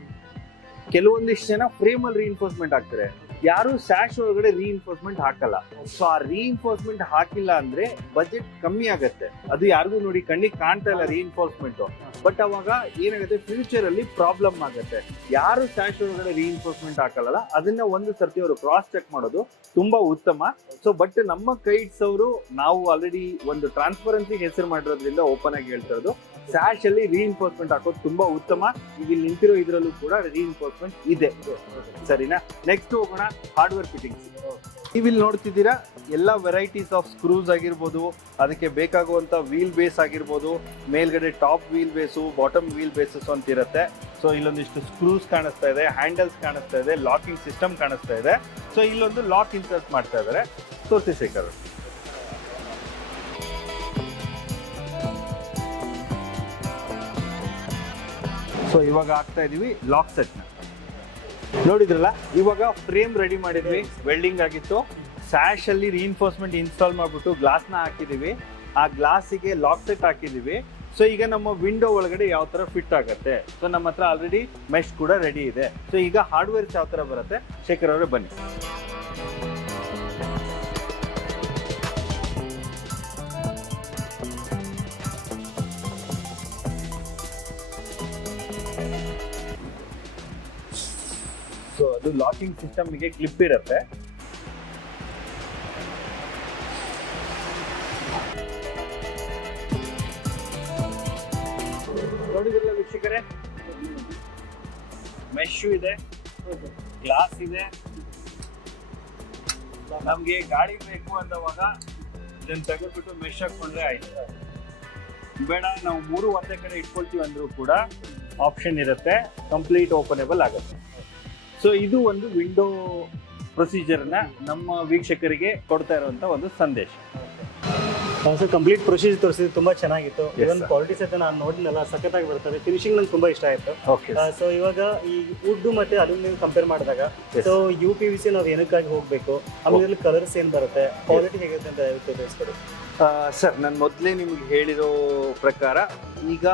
ಕೆಲವೊಂದಿಷ್ಟು ಜನ ಫ್ರೇಮ್ ಅಲ್ಲಿ ರೀಇನ್ಫೋರ್ಸ್ಮೆಂಟ್ ಹಾಕ್ತಾರೆ, ಯಾರು ಸ್ಯಾಶ್ ಒಳಗಡೆ ರೀಇನ್ಫೋರ್ಸ್ಮೆಂಟ್ ಹಾಕಲ್ಲ. ಸೊ ಆ ರೀಇನ್ಫೋರ್ಸ್ಮೆಂಟ್ ಹಾಕಿಲ್ಲ ಅಂದ್ರೆ ಬಜೆಟ್ ಕಮ್ಮಿ ಆಗುತ್ತೆ. ಅದು ಯಾರಿಗೂ ನೋಡಿ ಕಣ್ಣಿಗೆ ಕಾಣ್ತಾ ಇಲ್ಲ ರೀಇನ್ಫೋರ್ಸ್ಮೆಂಟ್. ಬಟ್ ಅವಾಗ ಏನಾಗುತ್ತೆ, ಫ್ಯೂಚರ್ ಅಲ್ಲಿ ಪ್ರಾಬ್ಲಮ್ ಆಗುತ್ತೆ. ಯಾರು ಸ್ಯಾಶ್ ಒಳಗಡೆ ರೀಇನ್ಫೋರ್ಸ್ಮೆಂಟ್ ಹಾಕಲ್ಲ ಅದನ್ನ ಒಂದು ಸರ್ತಿ ಅವರು ಕ್ರಾಸ್ ಚೆಕ್ ಮಾಡೋದು ತುಂಬಾ ಉತ್ತಮ. ಸೊ ಬಟ್ ನಮ್ಮ ಕೈಟ್ಸ್ ಅವರು ನಾವು ಆಲ್ರೆಡಿ ಒಂದು ಟ್ರಾನ್ಸ್ಪರೆನ್ಸಿ ಹೆಸರು ಮಾಡಿರೋದ್ರಿಂದ ಓಪನ್ ಆಗಿ ಹೇಳ್ತಾ ಇರೋದು, ಸ್ಯಾಶ್ ಅಲ್ಲಿ ರೀಇನ್ಫೋರ್ಸ್ಮೆಂಟ್ ಹಾಕೋದು ತುಂಬಾ ಉತ್ತಮ. ಈಗ ಇಲ್ಲಿ ನಿಂತಿರೋ ಇದ್ರಲ್ಲೂ ಕೂಡ ರೀಇನ್ಫೋರ್ಸ್ಮೆಂಟ್ ಇದೆ. ಸರಿನಾ, ನೆಕ್ಸ್ಟ್ ಹೋಗೋಣ ಹಾರ್ಡ್ವೇರ್ ಫಿಟ್ಟಿಂಗ್ಸ್. ನೀವಿಲ್ಲಿ ನೋಡ್ತಿದ್ದೀರಾ ಎಲ್ಲ ವೆರೈಟೀಸ್ ಆಫ್ ಸ್ಕ್ರೂಸ್ ಆಗಿರ್ಬೋದು, ಅದಕ್ಕೆ ಬೇಕಾಗುವಂತ ವೀಲ್ ಬೇಸ್ ಆಗಿರ್ಬೋದು, ಮೇಲ್ಗಡೆ ಟಾಪ್ ವೀಲ್ ಬೇಸು, ಬಾಟಮ್ ವೀಲ್ ಬೇಸಸ್ ಅಂತ ಇರುತ್ತೆ. ಸೊ ಇಲ್ಲೊಂದಿಷ್ಟು ಸ್ಕ್ರೂಸ್ ಕಾಣಿಸ್ತಾ ಇದೆ, ಹ್ಯಾಂಡಲ್ಸ್ ಕಾಣಿಸ್ತಾ ಇದೆ, ಲಾಕಿಂಗ್ ಸಿಸ್ಟಮ್ ಕಾಣಿಸ್ತಾ ಇದೆ. ಸೊ ಇಲ್ಲೊಂದು ಲಾಕ್ ಇನ್ಸರ್ಟ್ ಮಾಡ್ತಾ ಇದ್ದಾರೆ. ತೋರಿಸಿ ಶೇಖರ್. ಸೊ ಇವಾಗ ಹಾಕ್ತಾ ಇದೀವಿ ಲಾಕ್ ಸೆಟ್ ನ. ನೋಡಿದ್ರಲ್ಲ, ಇವಾಗ ಫ್ರೇಮ್ ರೆಡಿ ಮಾಡಿದ್ವಿ, ವೆಲ್ಡಿಂಗ್ ಆಗಿತ್ತು. ಸ್ಯಾಶ್ ಅಲ್ಲಿ ರೀಇನ್ಫೋರ್ಸ್ಮೆಂಟ್ ಇನ್ಸ್ಟಾಲ್ ಮಾಡ್ಬಿಟ್ಟು ಗ್ಲಾಸ್ ನ ಹಾಕಿದೀವಿ. ಆ ಗ್ಲಾಸಿಗೆ ಲಾಕ್ ಸೆಟ್ ಹಾಕಿದೀವಿ. ಸೊ ಈಗ ನಮ್ಮ ವಿಂಡೋ ಒಳಗಡೆ ಯಾವ ತರ ಫಿಟ್ ಆಗುತ್ತೆ. ಸೊ ನಮ್ಮ ಹತ್ರ ಆಲ್ರೆಡಿ ಮೆಶ್ ಕೂಡ ರೆಡಿ ಇದೆ. ಸೊ ಈಗ ಹಾರ್ಡ್ವೇರ್ಸ್ ಯಾವ ತರ ಬರುತ್ತೆ, ಶೇಖರ್ ಅವರೇ ಬನ್ನಿ. ಲಾಕಿಂಗ್ ಸಿಸ್ಟಮ್ಗೆ ಕ್ಲಿಪ್ ಇರುತ್ತೆ. ನೋಡಿದ್ರಲ್ಲ ವೀಕ್ಷಕರೇ, ಮೆಶ್ ಇದೆ, ಗ್ಲಾಸ್ ಇದೆ. ನಮ್ಗೆ ಗಾಡಿ ಬೇಕು ಅಂದವಾಗ ಇದನ್ನ ತೆಗೆದ್ಬಿಟ್ಟು ಮೆಶ್ ಹಾಕೊಂಡ್ರೆ ಆಯ್ತು. ಬೇಡ ನಾವು ಮೂರು ಒಂದೇ ಕಡೆ ಇಟ್ಕೊಳ್ತೀವಿ ಅಂದ್ರೂ ಕೂಡ ಆಪ್ಷನ್ ಇರುತ್ತೆ, ಕಂಪ್ಲೀಟ್ ಓಪನೇಬಲ್ ಆಗುತ್ತೆ. ಸೊ ಇದು ಒಂದು ವಿಂಡೋ ಪ್ರೊಸೀಜರ್ನ ನಮ್ಮ ವೀಕ್ಷಕರಿಗೆ ಕೊಡ್ತಾ ಇರುವಂತ ಒಂದು ಸಂದೇಶ. ಸೊ ಕಂಪ್ಲೀಟ್ ಪ್ರೊಸೀಜರ್ ತೋರಿಸಿದ್ದು ತುಂಬಾ ಚೆನ್ನಾಗಿತ್ತು. Yes, ಇವನ್ sir. ಕ್ವಾಲಿಟಿ ಸಹಿತ ನಾನು ನೋಡಿದ್ನಲ್ಲ, ಸಖತ್ತಾಗಿ ಬರ್ತದೆ. ಫಿನಿಶಿಂಗ್ ನಂಗೆ ತುಂಬಾ ಇಷ್ಟ ಆಯ್ತು. ಸೊ ಇವಾಗ ಈ ವುಡ್ ಮತ್ತೆ ಅಲ್ಯೂಮಿನಿಯಂ ಕಂಪೇರ್ ಮಾಡಿದಾಗ ಸೊ UPVC ನಾವು ಏನಕ್ಕಾಗಿ ಹೋಗ್ಬೇಕು, ಆಮೇಲೆ ಕಲರ್ಸ್ ಏನ್ ಬರುತ್ತೆ, ಕ್ವಾಲಿಟಿ ಹೇಗಿರುತ್ತೆ ಅಂತ ದಯವಿಟ್ಟು ತಿಳಿಸ್ಕೊಡಿ. ಸರ್, ನಾನು ಮೊದಲೇ ನಿಮ್ಗೆ ಹೇಳಿರೋ ಪ್ರಕಾರ ಈಗ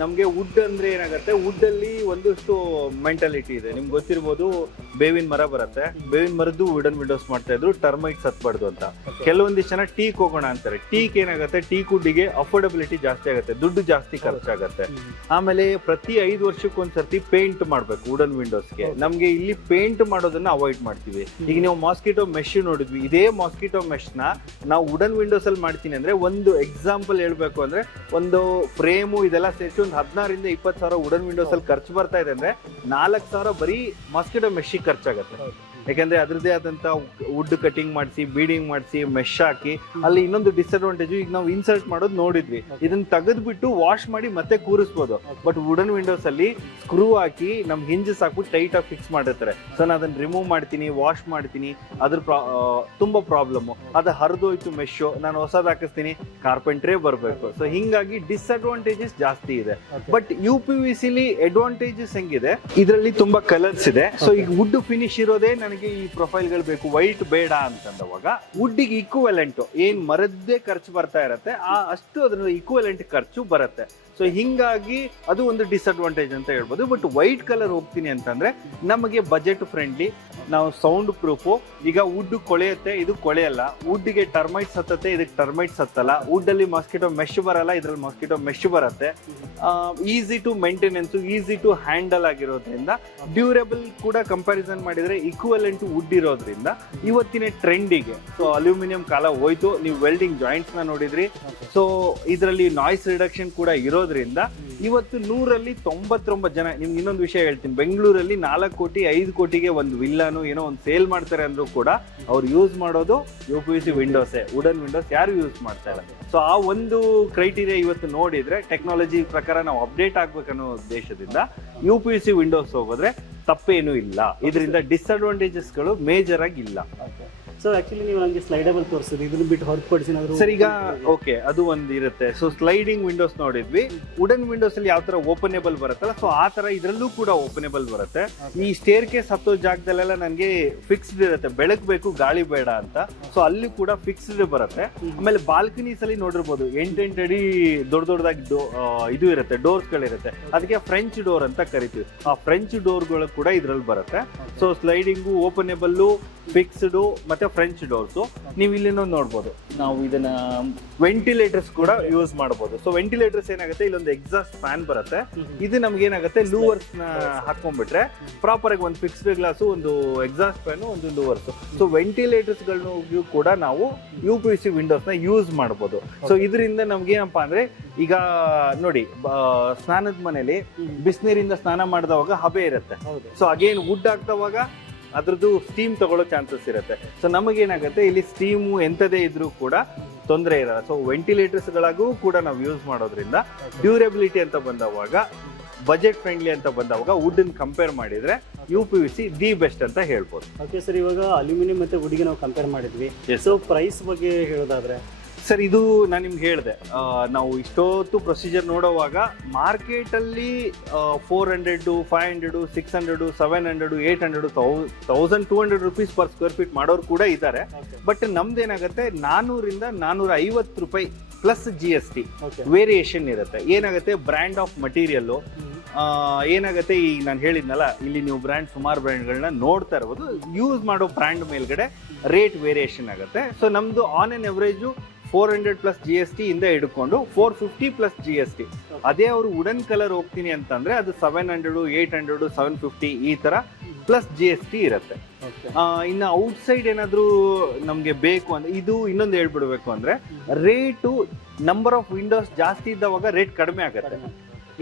ನಮಗೆ ವುಡ್ ಅಂದ್ರೆ ಏನಾಗುತ್ತೆ, ವುಡ್ ಅಲ್ಲಿ ಒಂದಷ್ಟು ಮೆಂಟಾಲಿಟಿ ಇದೆ. ನಿಮ್ಗೆ ಗೊತ್ತಿರ್ಬೋದು, ಬೇವಿನ ಮರ ಬರುತ್ತೆ, ಬೇವಿನ ಮರದ್ದು ವುಡನ್ ವಿಂಡೋಸ್ ಮಾಡ್ತಾ ಇದ್ರು, ಟರ್ಮೈಟ್ಸ್ ಹತ್ಬಾರ್ದು ಅಂತ. ಕೆಲವೊಂದಿಷ್ಟು ಜನ ಟೀಕ್ ಹೋಗೋಣ ಅಂತಾರೆ. ಟೀಕ್ ಏನಾಗುತ್ತೆ, ಟೀಕ್ ವುಡ್ಡಿಗೆ ಅಫೋರ್ಡಬಿಲಿಟಿ ಜಾಸ್ತಿ ಆಗುತ್ತೆ, ದುಡ್ಡು ಜಾಸ್ತಿ ಖರ್ಚಾಗುತ್ತೆ. ಆಮೇಲೆ ಪ್ರತಿ 5 ವರ್ಷಕ್ಕೊಂದ್ಸರ್ತಿ ಪೇಂಟ್ ಮಾಡ್ಬೇಕು ವುಡನ್ ವಿಂಡೋಸ್ಗೆ. ನಮ್ಗೆ ಇಲ್ಲಿ ಪೇಂಟ್ ಮಾಡೋದನ್ನ ಅವಾಯ್ಡ್ ಮಾಡ್ತೀವಿ. ಈಗ ನೀವು ಮಾಸ್ಕಿಟೋ ಮೆಶ್ ನೋಡಿದ್ವಿ, ಇದೇ ಮಾಸ್ಕಿಟೋ ಮೆಶ್ ನ ನಾವು ವುಡನ್ ವಿಂಡೋಸ್ ಅಲ್ಲಿ ಮಾಡ್ತೀವಿ ಅಂದ್ರೆ, ಒಂದು ಎಕ್ಸಾಂಪಲ್ ಹೇಳ್ಬೇಕು ಅಂದ್ರೆ, ಒಂದು ಫ್ರೇಮು ಇದೆಲ್ಲ ಸೇರಿಸಿ ಒಂದು 16,000 ಇಂದ 20,000 ವುಡನ್ ವಿಂಡೋಸ್ ಅಲ್ಲಿ ಖರ್ಚು ಬರ್ತಾ ಇದೆ ಅಂದ್ರೆ 4,000 ಬರೀ ಮಾಸ್ಕಿಟೋ ಮೆಶ್ ಖರ್ಚಾಗತ್ತೆ. ಯಾಕಂದ್ರೆ ಅದ್ರದ್ದೇ ಆದಂತ ವುಡ್ ಕಟಿಂಗ್ ಮಾಡಿಸಿ, ಬೀಡಿಂಗ್ ಮಾಡಿಸಿ, ಮೆಶ್ ಹಾಕಿ. ಅಲ್ಲಿ ಇನ್ನೊಂದು ಡಿಸ್ಅಡ್ವಾಂಟೇಜ್, ಈಗ ನಾವು ಇನ್ಸರ್ಟ್ ಮಾಡೋದು ನೋಡಿದ್ವಿ, ಇದನ್ನ ತೆಗೆದ್ಬಿಟ್ಟು ವಾಶ್ ಮಾಡಿ ಮತ್ತೆ ಕೂರಿಸ್ಬೋದು. ಬಟ್ ವುಡನ್ ವಿಂಡೋಸ್ ಅಲ್ಲಿ ಸ್ಕ್ರೂ ಹಾಕಿ ನಮ್ ಹಿಂಜಸ್ ಹಾಕ್ಬಿಟ್ಟು ಟೈಟ್ ಆಗಿ ಫಿಕ್ಸ್ ಮಾಡಿರ್ತಾರೆ. ಸೊ ನಾನು ಅದನ್ನ ರಿಮೂವ್ ಮಾಡ್ತೀನಿ, ವಾಶ್ ಮಾಡ್ತೀನಿ, ಅದ್ರ ತುಂಬಾ ಪ್ರಾಬ್ಲಮ್. ಅದು ಹರಿದೋಯ್ತು ಮೆಶ್, ನಾನು ಹೊಸದ್ ಹಾಕಿಸ್ತೀನಿ, ಕಾರ್ಪೆಂಟ್ರೇ ಬರ್ಬೇಕು. ಸೊ ಹಿಂಗಾಗಿ ಡಿಸ್ಅಡ್ವಾಂಟೇಜಸ್ ಜಾಸ್ತಿ ಇದೆ. ಬಟ್ UPVC ಅಡ್ವಾಂಟೇಜಸ್ ಹೆಂಗಿದೆ, ಇದರಲ್ಲಿ ತುಂಬಾ ಕಲರ್ಸ್ ಇದೆ. ಸೊ ಈಗ ವುಡ್ ಫಿನಿಶ್ ಇರೋದೇ ನನಗೆ ಈ ಪ್ರೊಫೈಲ್ ಗಳು ಬೇಕು, ವೈಟ್ ಬೇಡ ಅಂತಂದವಾಗ ವುಡ್ಡಿಗೆ ಈಕ್ವಲೆಂಟ್ ಏನ್ ಮರದ್ದೇ ಖರ್ಚು ಬರ್ತಾ ಇರತ್ತೆ, ಅಷ್ಟು ಅದ್ರ ಈಕ್ವಲೆಂಟ್ ಖರ್ಚು ಬರುತ್ತೆ. ಸೊ ಹಿಂಗಾಗಿ ಅದು ಒಂದು ಡಿಸ್ಅಡ್ವಾಂಟೇಜ್ ಅಂತ ಹೇಳ್ಬೋದು. ಬಟ್ ವೈಟ್ ಕಲರ್ ಹೋಗ್ತೀನಿ ಅಂತಂದ್ರೆ ನಮಗೆ ಬಜೆಟ್ ಫ್ರೆಂಡ್ಲಿ, ನಾವು ಸೌಂಡ್ ಪ್ರೂಫು. ಈಗ ವುಡ್ ಕೊಳೆಯುತ್ತೆ, ಇದು ಕೊಳೆಯಲ್ಲ. ವುಡ್ಗೆ ಟರ್ಮೈಟ್ಸ್ ಹತ್ತತ್ತೆ, ಇದಕ್ಕೆ ಟರ್ಮೈಟ್ಸ್ ಹತ್ತಲ್ಲ. ವುಡ್ ಅಲ್ಲಿ ಮಾಸ್ಕಿಟೋ ಮೆಶ್ ಬರಲ್ಲ, ಇದ್ರಲ್ಲಿ ಮಾಸ್ಕಿಟೋ ಮೆಶ್ ಬರುತ್ತೆ. Easy to maintenance, easy to handle ಆಗಿರೋದ್ರಿಂದ, ಡ್ಯೂರೇಬಲ್ ಕೂಡ ಕಂಪ್ಯಾರಿಸನ್ ಮಾಡಿದ್ರೆ ಈಕ್ವಲೆಂಟ್ ವುಡ್ ಇರೋದ್ರಿಂದ ಇವತ್ತಿನ ಟ್ರೆಂಡಿಗೆ. ಸೊ ಅಲ್ಯೂಮಿನಿಯಂ ಕಾಲ ಹೋಯ್ತು, ನೀವು ವೆಲ್ಡಿಂಗ್ ಜಾಯಿಂಟ್ಸ್ ನ ನೋಡಿದ್ರಿ. ಸೊ ಇದರಲ್ಲಿ ನಾಯ್ಸ್ ರಿಡಕ್ಷನ್ ಕೂಡ ಇರೋದ್ರಿಂದ ಇವತ್ತು 100ರಲ್ಲಿ 99 ಜನ, ನಿಮ್ಗೆ ಇನ್ನೊಂದು ವಿಷಯ ಹೇಳ್ತೀನಿ, ಬೆಂಗಳೂರಲ್ಲಿ 4 ಕೋಟಿ 5 ಕೋಟಿಗೆ ಒಂದು ವಿಲ್ಲಾನು ಏನೋ ಒಂದು ಸೇಲ್ ಮಾಡ್ತಾರೆ ಅಂದ್ರೂ ಕೂಡ ಅವ್ರು ಯೂಸ್ ಮಾಡೋದು UPVC ವಿಂಡೋಸೇ. ವುಡನ್ ವಿಂಡೋಸ್ ಯಾರು ಯೂಸ್ ಮಾಡ್ತಾ ಇಲ್ಲ. ಸೊ ಆ ಒಂದು ಕ್ರೈಟೀರಿಯಾ ಇವತ್ತು ನೋಡಿದ್ರೆ, ಟೆಕ್ನಾಲಜಿ ಪ್ರಕಾರ ನಾವು ಅಪ್ಡೇಟ್ ಆಗ್ಬೇಕನ್ನೋ ಉದ್ದೇಶದಿಂದ UPVC ವಿಂಡೋಸ್ ಹೋಗೋದ್ರೆ ತಪ್ಪೇನೂ ಇಲ್ಲ. ಇದರಿಂದ ಡಿಸ್ಅಡ್ವಾಂಟೇಜಸ್ ಗಳು ಮೇಜರ್ ಆಗಿ ಇಲ್ಲ. ಸೊ ಆಕ್ಚುಲಿ ನೀವು ನನಗೆ ಸ್ಲೈಡಬಲ್ ತೋರಿಸಿದ್ರಿ, ಇದನ್ನ ಬಿಟ್ಟು ಹೊರತುಪಡಿಸಿ ಸರ್ ಈಗ ಓಕೆ ಅದು ಒಂದು ಇರುತ್ತೆ. ಸೊ ಸ್ಲೈಡಿಂಗ್ ವಿಂಡೋಸ್ ನೋಡಿದ್ವಿ, ವುಡನ್ ವಿಂಡೋಸ್ ಅಲ್ಲಿ ಯಾವ ತರ ಓಪನೇಬಲ್ ಬರುತ್ತಲ್ಲ, ಸೊ ಆ ತರ ಇದರಲ್ಲೂ ಕೂಡ ಓಪನೇಬಲ್ ಬರುತ್ತೆ. ಈ ಸ್ಟೇರ್ ಕೇಸ್ ಹತ್ತೋ ಜಾಗದಲ್ಲೆಲ್ಲ ನನಗೆ ಫಿಕ್ಸ್ಡ್ ಇರುತ್ತೆ, ಬೆಳಕು ಬೇಕು ಗಾಳಿ ಬೇಡ ಅಂತ. ಸೊ ಅಲ್ಲಿ ಕೂಡ ಫಿಕ್ಸ್ಡ್ ಬರುತ್ತೆ. ಆಮೇಲೆ ಬಾಲ್ಕನೀಸ್ ಅಲ್ಲಿ ನೋಡಿರ್ಬೋದು, 8 ಅಡಿ ದೊಡ್ಡದಾಗಿ ಇದು ಇರುತ್ತೆ, ಡೋರ್ಸ್ ಗಳಿರುತ್ತೆ. ಅದಕ್ಕೆ ಫ್ರೆಂಚ್ ಡೋರ್ ಅಂತ ಕರಿತೀವಿ. ಆ ಫ್ರೆಂಚ್ ಡೋರ್ಗಳು ಕೂಡ ಇದ್ರಲ್ಲಿ ಬರುತ್ತೆ. ಸೊ ಸ್ಲೈಡಿಂಗು, ಓಪನೇಬಲ್, ಫಿಕ್ಸ್ಡ್ ಮತ್ತೆ ಫ್ರೆಂಚ್ ಡೋರ್ಸ್. ನೀವು ಇಲ್ಲಿ ನೋಡ್ಬೋದು, ನಾವು ಇದನ್ನ ವೆಂಟಿಲೇಟರ್ಸ್ ಕೂಡ ಯೂಸ್ ಮಾಡಬಹುದು. ಸೊ ವೆಂಟಿಲೇಟರ್ಸ್ ಏನಾಗುತ್ತೆ, ಇಲ್ಲೊಂದು ಎಕ್ಸಾಸ್ಟ್ ಫ್ಯಾನ್ ಬರುತ್ತೆ. ಇದು ನಮ್ಗೆ ಏನಾಗುತ್ತೆ, ಲೂವರ್ಸ್ ನ ಹಾಕೊಂಡ್ಬಿಟ್ರೆ ಪ್ರಾಪರ್ ಆಗಿ ಒಂದು ಫಿಕ್ಸ್ಡ್ ಗ್ಲಾಸ್, ಒಂದು ಎಕ್ಸಾಸ್ಟ್ ಫ್ಯಾನ್, ಒಂದು ಲೂವರ್ಸ್. ಸೊ ವೆಂಟಿಲೇಟರ್ಸ್ ಗಳನ್ನೂ ಕೂಡ ನಾವು UPVC ವಿಂಡೋಸ್ ನ ಯೂಸ್ ಮಾಡಬಹುದು. ಸೊ ಇದರಿಂದ ನಮ್ಗೆ ಏನಪ್ಪಾ ಅಂದ್ರೆ, ಈಗ ನೋಡಿ, ಸ್ನಾನದ ಮನೇಲಿ ಬಿಸಿನೀರಿಂದ ಸ್ನಾನ ಮಾಡಿದವಾಗ ಹಬೆ ಇರುತ್ತೆ. ಸೊ ಅಗೇನ್ ವುಡ್ ಹಾಕ್ದವಾಗ ಅದ್ರದ್ದು ಸ್ಟೀಮ್ ತಗೊಳ್ಳೋ ಚಾನ್ಸಸ್ ಇರುತ್ತೆ. ಸೊ ನಮಗೇನಾಗುತ್ತೆ, ಇಲ್ಲಿ ಸ್ಟೀಮು ಎಂಥದೇ ಇದ್ರೂ ಕೂಡ ತೊಂದರೆ ಇರಲ್ಲ. ಸೊ ವೆಂಟಿಲೇಟರ್ಸ್ ಗಳಾಗೂ ಕೂಡ ನಾವು ಯೂಸ್ ಮಾಡೋದ್ರಿಂದ ಡ್ಯೂರೇಬಿಲಿಟಿ ಅಂತ ಬಂದವಾಗ, ಬಜೆಟ್ ಫ್ರೆಂಡ್ಲಿ ಅಂತ ಬಂದವಾಗ ವುಡ್ ಕಂಪೇರ್ ಮಾಡಿದ್ರೆ UPVC ದಿ ಬೆಸ್ಟ್ ಅಂತ ಹೇಳ್ಬೋದು. ಓಕೆ ಸರ್, ಇವಾಗ ಅಲ್ಯೂಮಿನಿಯಂ ಮತ್ತೆ ವುಡ್ಗೆ ನಾವು ಕಂಪೇರ್ ಮಾಡಿದ್ವಿ. ಸೊ ಪ್ರೈಸ್ ಬಗ್ಗೆ ಹೇಳೋದಾದ್ರೆ ಸರ್, ಇದು ನಾನು ನಿಮ್ಗೆ ಹೇಳಿದೆ, ನಾವು ಇಷ್ಟೊತ್ತು ಪ್ರೊಸೀಜರ್ ನೋಡುವಾಗ ಮಾರ್ಕೆಟ್ ಅಲ್ಲಿ 400, 500, 600, 700, 800, 1200 rupees per square feet ಮಾಡೋರು ಕೂಡ ಇದ್ದಾರೆ. ಬಟ್ ನಮ್ದೇನಾಗುತ್ತೆ, 400 ಇಂದ 450 ರೂಪಾಯಿ ಪ್ಲಸ್ GST ವೇರಿಯೇಷನ್ ಇರುತ್ತೆ. ಏನಾಗುತ್ತೆ, ಬ್ರ್ಯಾಂಡ್ ಆಫ್ ಮಟೀರಿಯಲ್ ಏನಾಗುತ್ತೆ, ಈಗ ನಾನು ಹೇಳಿದ್ನಲ್ಲ, ಇಲ್ಲಿ ನೀವು ಬ್ರ್ಯಾಂಡ್ ಸುಮಾರು ಬ್ರ್ಯಾಂಡ್ಗಳನ್ನ ನೋಡ್ತಾ ಇರ್ಬೋದು. ಯೂಸ್ ಮಾಡೋ ಬ್ರ್ಯಾಂಡ್ ಮೇಲ್ಗಡೆ ರೇಟ್ ವೇರಿಯೇಷನ್ ಆಗುತ್ತೆ. ಸೊ ನಮ್ದು on N average 400 plus GST ಇಂದ ಹಿಡ್ಕೊಂಡು 450 ಪ್ಲಸ್ GST. ಅದೇ ಅವರು ವುಡನ್ ಕಲರ್ ಹೋಗ್ತೀನಿ ಅಂತಂದ್ರೆ ಅದು 700, 800, 750 ಈ ತರ ಪ್ಲಸ್ GST ಇರುತ್ತೆ. ಇನ್ನು ಔಟ್ಸೈಡ್ ಏನಾದರೂ ನಮಗೆ ಬೇಕು ಅಂದ್ರೆ ಇದು ಇನ್ನೊಂದು ಹೇಳ್ಬಿಡ್ಬೇಕು ಅಂದ್ರೆ ರೇಟು ನಂಬರ್ ಆಫ್ ವಿಂಡೋಸ್ ಜಾಸ್ತಿ ಇದ್ದವಾಗ ರೇಟ್ ಕಡಿಮೆ ಆಗುತ್ತೆ.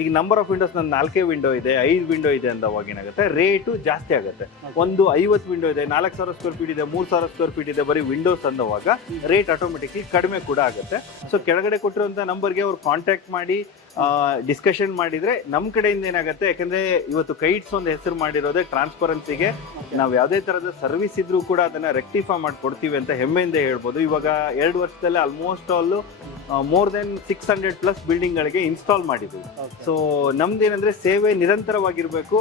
ಈಗ ನಂಬರ್ ಆಫ್ ವಿಂಡೋಸ್ ನನ್ನ 4 ವಿಂಡೋ ಇದೆ, 5 ವಿಂಡೋ ಇದೆ ಅಂದವಾಗ ಏನಾಗುತ್ತೆ ರೇಟು ಜಾಸ್ತಿ ಆಗುತ್ತೆ. ಒಂದು 50 ವಿಂಡೋ ಇದೆ, 4000 ಸ್ಕ್ವೇರ್ ಫೀಟ್ ಇದೆ, 3000 ಸ್ಕ್ವೇರ್ ಫೀಟ್ ಇದೆ ಬರೀ ವಿಂಡೋಸ್ ಅಂದವಾಗ ರೇಟ್ ಆಟೋಮೆಟಿಕ್ಲಿ ಕಡಿಮೆ ಕೂಡ ಆಗುತ್ತೆ. ಸೊ ಕೆಳಗಡೆ ಕೊಟ್ಟಿರುವಂತ ನಂಬರ್ಗೆ ಅವ್ರು ಕಾಂಟ್ಯಾಕ್ಟ್ ಮಾಡಿ ಡಿಸ್ಕಷನ್ ಮಾಡಿದ್ರೆ ನಮ್ಮ ಕಡೆಯಿಂದ ಏನಾಗುತ್ತೆ, ಯಾಕಂದ್ರೆ ಇವತ್ತು ಕೈಟ್ಸ್ ಒಂದು ಹೆಸರು ಮಾಡಿರೋದೇ ಟ್ರಾನ್ಸ್ಪರೆನ್ಸಿಗೆ. ನಾವು ಯಾವುದೇ ತರದ ಸರ್ವಿಸ್ ಇದ್ರೂ ಕೂಡ ಅದನ್ನ ರೆಕ್ಟಿಫೈ ಮಾಡಿ ಕೊಡ್ತೀವಿ ಅಂತ ಹೆಮ್ಮೆಯಿಂದ ಹೇಳ್ಬೋದು. ಇವಾಗ 2 ವರ್ಷದಲ್ಲೇ almost all more than 600+ building ಗಳಿಗೆ ಇನ್ಸ್ಟಾಲ್ ಮಾಡಿದ್ವಿ. ಸೊ ನಮ್ದೇನಂದ್ರೆ ಸೇವೆ ನಿರಂತರವಾಗಿರ್ಬೇಕು,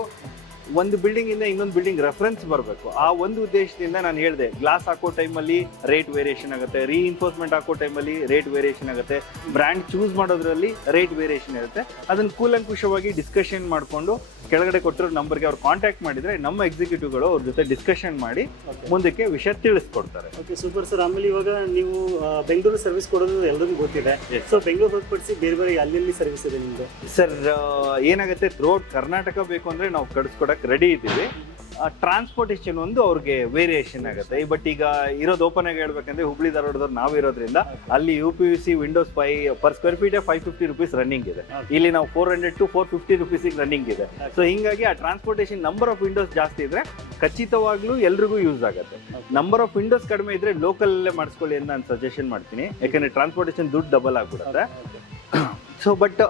ಒಂದು ಬಿಲ್ಡಿಂಗ್ ಇಂದ ಇನ್ನೊಂದು ಬಿಲ್ಡಿಂಗ್ ರೆಫರೆನ್ಸ್ ಬರಬೇಕು. ಆ ಒಂದು ಉದ್ದೇಶದಿಂದ ನಾನು ಹೇಳಿದೆ, ಗ್ಲಾಸ್ ಹಾಕೋ ಟೈಮಲ್ಲಿ ರೇಟ್ ವೇರಿಯೇಷನ್ ಆಗುತ್ತೆ, ರೀಇನ್ಫೋರ್ಸ್ಮೆಂಟ್ ಹಾಕೋ ಟೈಮಲ್ಲಿ ರೇಟ್ ವೇರಿಯೇಷನ್ ಆಗುತ್ತೆ, ಬ್ರ್ಯಾಂಡ್ ಚೂಸ್ ಮಾಡೋದ್ರಲ್ಲಿ ರೇಟ್ ವೇರಿಯೇಷನ್ ಇರುತ್ತೆ. ಅದನ್ನ ಕೂಲಂಕುಷವಾಗಿ ಡಿಸ್ಕಷನ್ ಮಾಡಿಕೊಂಡು ಕೆಳಗಡೆ ಕೊಟ್ಟಿರೋ ನಂಬರ್ಗೆ ಅವ್ರು ಕಾಂಟ್ಯಾಕ್ಟ್ ಮಾಡಿದ್ರೆ ನಮ್ಮ ಎಕ್ಸಿಕ್ಯೂಟಿವ್ಗಳು ಅವ್ರ ಜೊತೆ ಡಿಸ್ಕಷನ್ ಮಾಡಿ ಮುಂದಕ್ಕೆ ವಿಷಯ ತಿಳಿಸ್ಕೊಡ್ತಾರೆ. Okay, super sir. ಆಮೇಲೆ ಇವಾಗ ನೀವು ಬೆಂಗಳೂರು ಸರ್ವಿಸ್ ಕೊಡೋದು ಎಲ್ಲರಿಗೂ ಗೊತ್ತಿದೆ. ಸೊ ಬೆಂಗಳೂರು ಹೊರತುಪಡಿಸಿ ಬೇರೆ ಬೇರೆ ಅಲ್ಲಿ ಸರ್ವಿಸ್ ಇದೆ ನಿಮ್ದು? ಸರ್ ಏನಾಗುತ್ತೆ, ಥ್ರೂಔಟ್ ಕರ್ನಾಟಕ ಬೇಕು ಅಂದ್ರೆ ನಾವು ಕಳಿಸ್ಕೊಡಕ್ಕೆ ರೆಡಿ ಇದ್ದೀವಿ. ಟ್ರಾನ್ಸ್ಪೋರ್ಟೇಷನ್ ಒಂದು ಅವ್ರಿಗೆ ವೇರಿಯೇಷನ್ ಆಗುತ್ತೆ. ಬಟ್ ಈಗ ಇರೋದು ಓಪನ್ ಆಗಿ ಹೇಳ್ಬೇಕಂದ್ರೆ ಹುಬ್ಳಿ ಧಾರವಾಡದವ್ರು ನಾವಿರೋದ್ರಿಂದ ಅಲ್ಲಿ UPVC Windows per square feet 550 rupees running ಇದೆ. ಇಲ್ಲಿ ನಾವು 400 to 450 rupees ರನ್ನಿಂಗ್ ಇದೆ. ಸೊ ಹಿಂಗಾಗಿ ಆ ಟ್ರಾನ್ಸ್ಪೋರ್ಟೇಷನ್ ನಂಬರ್ ಆಫ್ ವಿಂಡೋಸ್ ಜಾಸ್ತಿ ಇದ್ರೆ ಖಚಿತವಾಗ್ಲೂ ಎಲ್ರಿಗೂ ಯೂಸ್ ಆಗುತ್ತೆ. ನಂಬರ್ ಆಫ್ ವಿಂಡೋಸ್ ಕಡಿಮೆ ಇದ್ರೆ ಲೋಕಲ್ ಅಲ್ಲೇ ಮಾಡಿಸ್ಕೊಳ್ಳಿ ಅಂತ ನಾನು ಸಜೆಷನ್ ಮಾಡ್ತೀನಿ, ಯಾಕಂದ್ರೆ ಟ್ರಾನ್ಸ್ಪೋರ್ಟೇಷನ್ ದುಡ್ಡು ಡಬಲ್ ಆಗ್ಬಿಡುತ್ತೆ. So but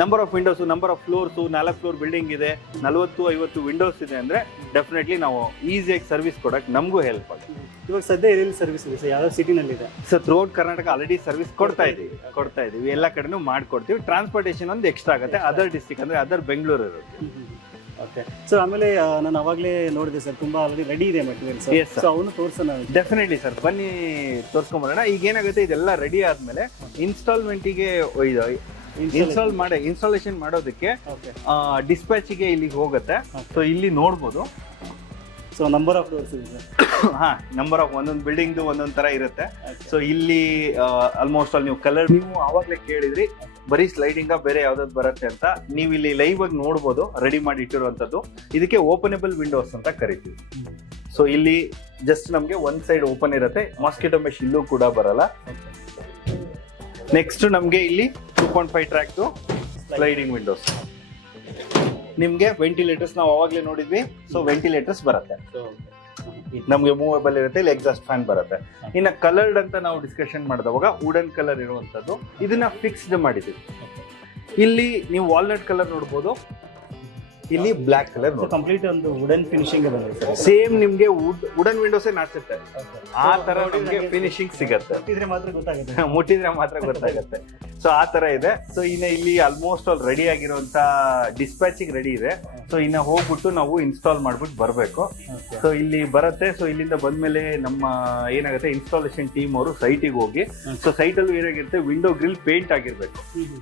number of windows, number of floors, 4 floor building ಇದೆ, 40-50 ವಿಂಡೋಸ್ ಇದೆ ಅಂದ್ರೆ ಡೆಫಿನೆಟ್ಲಿ ನಾವು ಈಸಿಯಾಗಿ ಸರ್ವಿಸ್ ಕೊಡಕ್ಕೆ ನಮಗೂ ಹೆಲ್ಪ್ ಆಗುತ್ತೆ. ಇವಾಗ ಸದ್ಯ ಎಲ್ಲಿ ಸರ್ವಿಸ್ ಇದೆ ಸರ್? ಯಾವ ಸಿಟಿನಲ್ಲಿ ಇದೆ sir? Throughout Karnataka already service ಕೊಡ್ತಾ ಇದೀವಿ, ಎಲ್ಲ ಕಡೆನೂ ಮಾಡ್ಕೊಡ್ತೀವಿ. ಟ್ರಾನ್ಸ್ಪೋರ್ಟೇಷನ್ ಒಂದು ಎಕ್ಸ್ಟ್ರಾ ಆಗುತ್ತೆ ಅದರ್ ಡಿಸ್ಟ್ರಿಕ್ಟ್ ಅಂದ್ರೆ ಅದರ್ ಬೆಂಗಳೂರು ಇರುತ್ತೆ. Okay sir. ಆಮೇಲೆ ನಾನು ಅವಾಗಲೇ ನೋಡಿದೆ ಸರ್, ತುಂಬಾ ಆಲ್ರೆಡಿ ರೆಡಿ ಇದೆ ಮೆಟೀರಿಯಲ್ಸ್. ಸೊ ಅವನು ತೋರಿಸೋಣ? ಡೆಫಿನೆಟ್ಲಿ ಸರ್, ಬನ್ನಿ ತೋರಿಸ್ಕೊಂಬರೋಣ. ಈಗ ಏನಾಗುತ್ತೆ, ಇದೆಲ್ಲ ರೆಡಿ ಆದ್ಮೇಲೆ ಇನ್ಸ್ಟಾಲ್ಮೆಂಟಿಗೆ ಇನ್ಸ್ಟಾಲೇಷನ್ ಮಾಡೋದಕ್ಕೆ ಡಿಸ್ಪ್ಯಾಚಿಗೆ ಇಲ್ಲಿಗೆ ಹೋಗುತ್ತೆ. ಸೊ ಇಲ್ಲಿ ನೋಡ್ಬೋದು. ಸೊ ನಂಬರ್ ಆಫ್ ಡೋರ್ಸ್ ಇದೆ. ನಂಬರ್ ಆಫ್ ಒಂದೊಂದು ಬಿಲ್ಡಿಂಗ್ ಒಂದೊಂದ್ ತರ ಇರುತ್ತೆ. ಸೊ ಇಲ್ಲಿ ಆಲ್ಮೋಸ್ಟ್ ಆಲ್ ನೀವು ಕಲರ್, ನೀವು ಆವಾಗಲೇ ಕೇಳಿದ್ರಿ ಬರೀ ಸ್ಲೈಡಿಂಗ್ ಬೇರೆ ಯಾವ್ದಾದ್ರು ಬರುತ್ತೆ ಅಂತ, ನೀವು ಇಲ್ಲಿ ಲೈವ್ ಆಗಿ ನೋಡ್ಬೋದು ರೆಡಿ ಮಾಡಿ ಇಟ್ಟಿರುವಂತದ್ದು. ಇದಕ್ಕೆ ಓಪನೇಬಲ್ ವಿಂಡೋಸ್ ಅಂತ ಕರಿತೀವಿ. ಸೊ ಇಲ್ಲಿ ಜಸ್ಟ್ ನಮ್ಗೆ ಒಂದ್ ಸೈಡ್ ಓಪನ್ ಇರುತ್ತೆ, ಮಾಸ್ಕಿಟೋ ಮೆಶ್ ಇಲ್ಲೂ ಕೂಡ ಬರಲ್ಲ. ನೆಕ್ಸ್ಟ್ ನಮ್ಗೆ ಇಲ್ಲಿ 2.5 ಟ್ರ್ಯಾಕ್ ಸ್ಲೈಡಿಂಗ್ ವಿಂಡೋಸ್. ನಿಮ್ಗೆ ವೆಂಟಿಲೇಟರ್ಸ್ ನಾವು ಅವಾಗ್ಲೇ ನೋಡಿದ್ವಿ. ಸೊ ವೆಂಟಿಲೇಟರ್ಸ್ ಬರುತ್ತೆ, ನಮ್ಗೆ ಮೂವೇಬಲ್ ಇರುತ್ತೆ. ಇಲ್ಲಿ ಎಕ್ಸಾಸ್ಟ್ ಫ್ಯಾನ್ ಬರುತ್ತೆ. ಇನ್ನ ಕಲರ್ಡ್ ಅಂತ ನಾವು ಡಿಸ್ಕಷನ್ ಮಾಡಿದವಾಗ ವುಡನ್ ಕಲರ್ ಇರುವಂತದ್ದು, ಇದನ್ನ ಫಿಕ್ಸ್ಡ್ ಮಾಡಿದ್ವಿ. ಇಲ್ಲಿ ನೀವು ವಾಲ್ನಟ್ ಕಲರ್ ನೋಡ್ಬೋದು, ಇಲ್ಲಿ ಬ್ಲಾಕ್ ಕಲರ್ ಕಂಪ್ಲೀಟ್ ಒಂದು ವುಡನ್ ಫಿನಿಶಿಂಗ್ ಬಂದಿದೆ. ಸೇಮ್ ನಿಮ್ಗೆ ವುಡನ್ ವಿಂಡೋಸೇ ನಾಚುತ್ತೆ, ಆ ತರ ನಿಮ್ಗೆ ಫಿನಿಶಿಂಗ್ ಸಿಗತ್ತೆ. ಮುಟ್ಟಿದ್ರೆ ಮಾತ್ರ ಗೊತ್ತಾಗುತ್ತೆ. ಸೊ ಆ ತರ ಇದೆ. ಸೊ ಇನ್ನ ಇಲ್ಲಿ ಆಲ್ಮೋಸ್ಟ್ ಆಲ್ ರೆಡಿ ಆಗಿರುವಂತ ಡಿಸ್ಪ್ಯಾಚಿಂಗ್ ರೆಡಿ ಇದೆ. ಸೊ ಇನ್ನ ಹೋಗ್ಬಿಟ್ಟು ನಾವು ಇನ್ಸ್ಟಾಲ್ ಮಾಡ್ಬಿಟ್ಟು ಬರ್ಬೇಕು. ಸೊ ಇಲ್ಲಿ ಬರುತ್ತೆ. ಸೊ ಇಲ್ಲಿಂದ ಬಂದ್ಮೇಲೆ ನಮ್ಮ ಏನಾಗುತ್ತೆ, ಇನ್ಸ್ಟಾಲೇಷನ್ ಟೀಮ್ ಅವರು ಸೈಟಿಗೆ ಹೋಗಿ, ಸೊ ಸೈಟ್ ಅಲ್ಲಿ ಏನಾಗಿರುತ್ತೆ, ವಿಂಡೋ ಗ್ರಿಲ್ ಪೇಂಟ್ ಆಗಿರ್ಬೇಕು.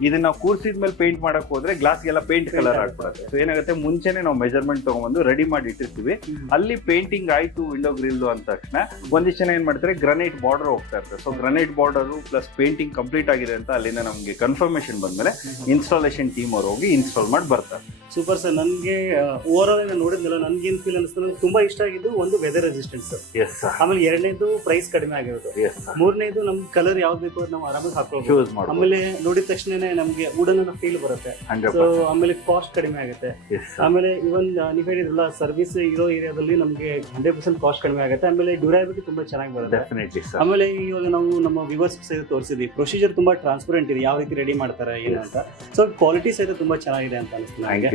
ಇದನ್ನ ನಾವು ಕೂರ್ಸಿದ್ಮೇಲೆ ಪೇಂಟ್ ಮಾಡಕ್ ಹೋದ್ರೆ ಗ್ಲಾಸ್ಗೆಲ್ಲ ಪೇಂಟ್ ಕಲರ್ ಆಗ್ಬಿಡುತ್ತೆ. ಸೊ ಏನಾಗುತ್ತೆ, ಮುಂಚೆನೆ ನಾವು ಮೆಜರ್ಮೆಂಟ್ ತಗೊಂಡ್ಬಂದು ರೆಡಿ ಮಾಡಿ ಇಟ್ಟಿರ್ತೀವಿ. ಅಲ್ಲಿ ಪೇಂಟಿಂಗ್ ಆಯ್ತು ವಿಂಡೋ ಗ್ರಿಲ್ ಅಂದ ತಕ್ಷಣ ಒಂದಿಷ್ಟು ಜನ ಏನ್ ಮಾಡ್ತಾರೆ, ಗ್ರನೈಟ್ ಬಾರ್ಡರ್ ಹೋಗ್ತಾ ಇರ್ತಾರೆ. So granite border plus painting complete ಆಗಿದೆ ಅಂತ ಅಲ್ಲಿಂದ ನಮ್ಗೆ ಕನ್ಫರ್ಮೇಶನ್ ಬಂದ್ಮೇಲೆ ಇನ್ಸ್ಟಾಲೇಷನ್ ಟೀಮ್ ಅವ್ರು ಹೋಗಿ ಇನ್ಸ್ಟಾಲ್ ಮಾಡಿ ಬರ್ತಾರೆ. Super sir. ನನಗೆ ಓವರ್ ಆಲ್ ನಾನು ನೋಡಿದ್ನಲ್ಲ, ನನ್ಗೆ ಏನ್ ಫೀಲ್ ಅನಿಸ್ತು, ನನಗೆ ತುಂಬಾ ಇಷ್ಟ ಆಗಿದ್ದು ಒಂದು ವೆದರ್ ರೆಸಿಸ್ಟೆನ್ಸ್. ಆಮೇಲೆ ಎರಡನೇದು ಪ್ರೈಸ್ ಕಡಿಮೆ ಆಗಿರೋದು. ಮೂರನೇದು ನಮ್ಗೆ ಕಲರ್ ಯಾವ್ದು ಬೇಕು ನಾವು ಆರಾಮಾಗಿ ಹಾಕೊಳ್ಳಬಹುದು. ಆಮೇಲೆ ನೋಡಿದ ತಕ್ಷಣ ನಮ್ಗೆ ವುಡನ್ ಅನ್ನೋ ಫೀಲ್ ಬರುತ್ತೆ. ಸೊ ಆಮೇಲೆ ಕಾಸ್ಟ್ ಕಡಿಮೆ ಆಗುತ್ತೆ. ಆಮೇಲೆ ಇವನ್ ನೀವು ಹೇಳಿದ್ರಲ್ಲ, ಸರ್ವಿಸ್ ಇರೋ ಏರಿಯಾದಲ್ಲಿ ನಮ್ಗೆ 100% ಕಾಸ್ಟ್ ಕಡಿಮೆ ಆಗುತ್ತೆ. ಆಮೇಲೆ ಡ್ಯೂರಬಿಲಿಟಿ ತುಂಬಾ ಚೆನ್ನಾಗಿ ಬರುತ್ತೆ. ಆಮೇಲೆ ಇವಾಗ ನಾವು ನಮ್ಮ ವ್ಯೂವರ್ಸ್ ಸಹಿತ ತೋರಿಸಿದ್ವಿ, ಪ್ರೊಸೀಜರ್ ತುಂಬಾ ಟ್ರಾನ್ಸ್ಪರೆಂಟ್ ಇದೆ, ಯಾವ ರೀತಿ ರೆಡಿ ಮಾಡ್ತಾರೆ ಏನು ಅಂತ. ಸೊ ಕ್ವಾಲಿಟಿ ಸಹಿತ ತುಂಬಾ ಚೆನ್ನಾಗಿದೆ ಅಂತ ಅನಿಸ್ತು ನನಗೆ.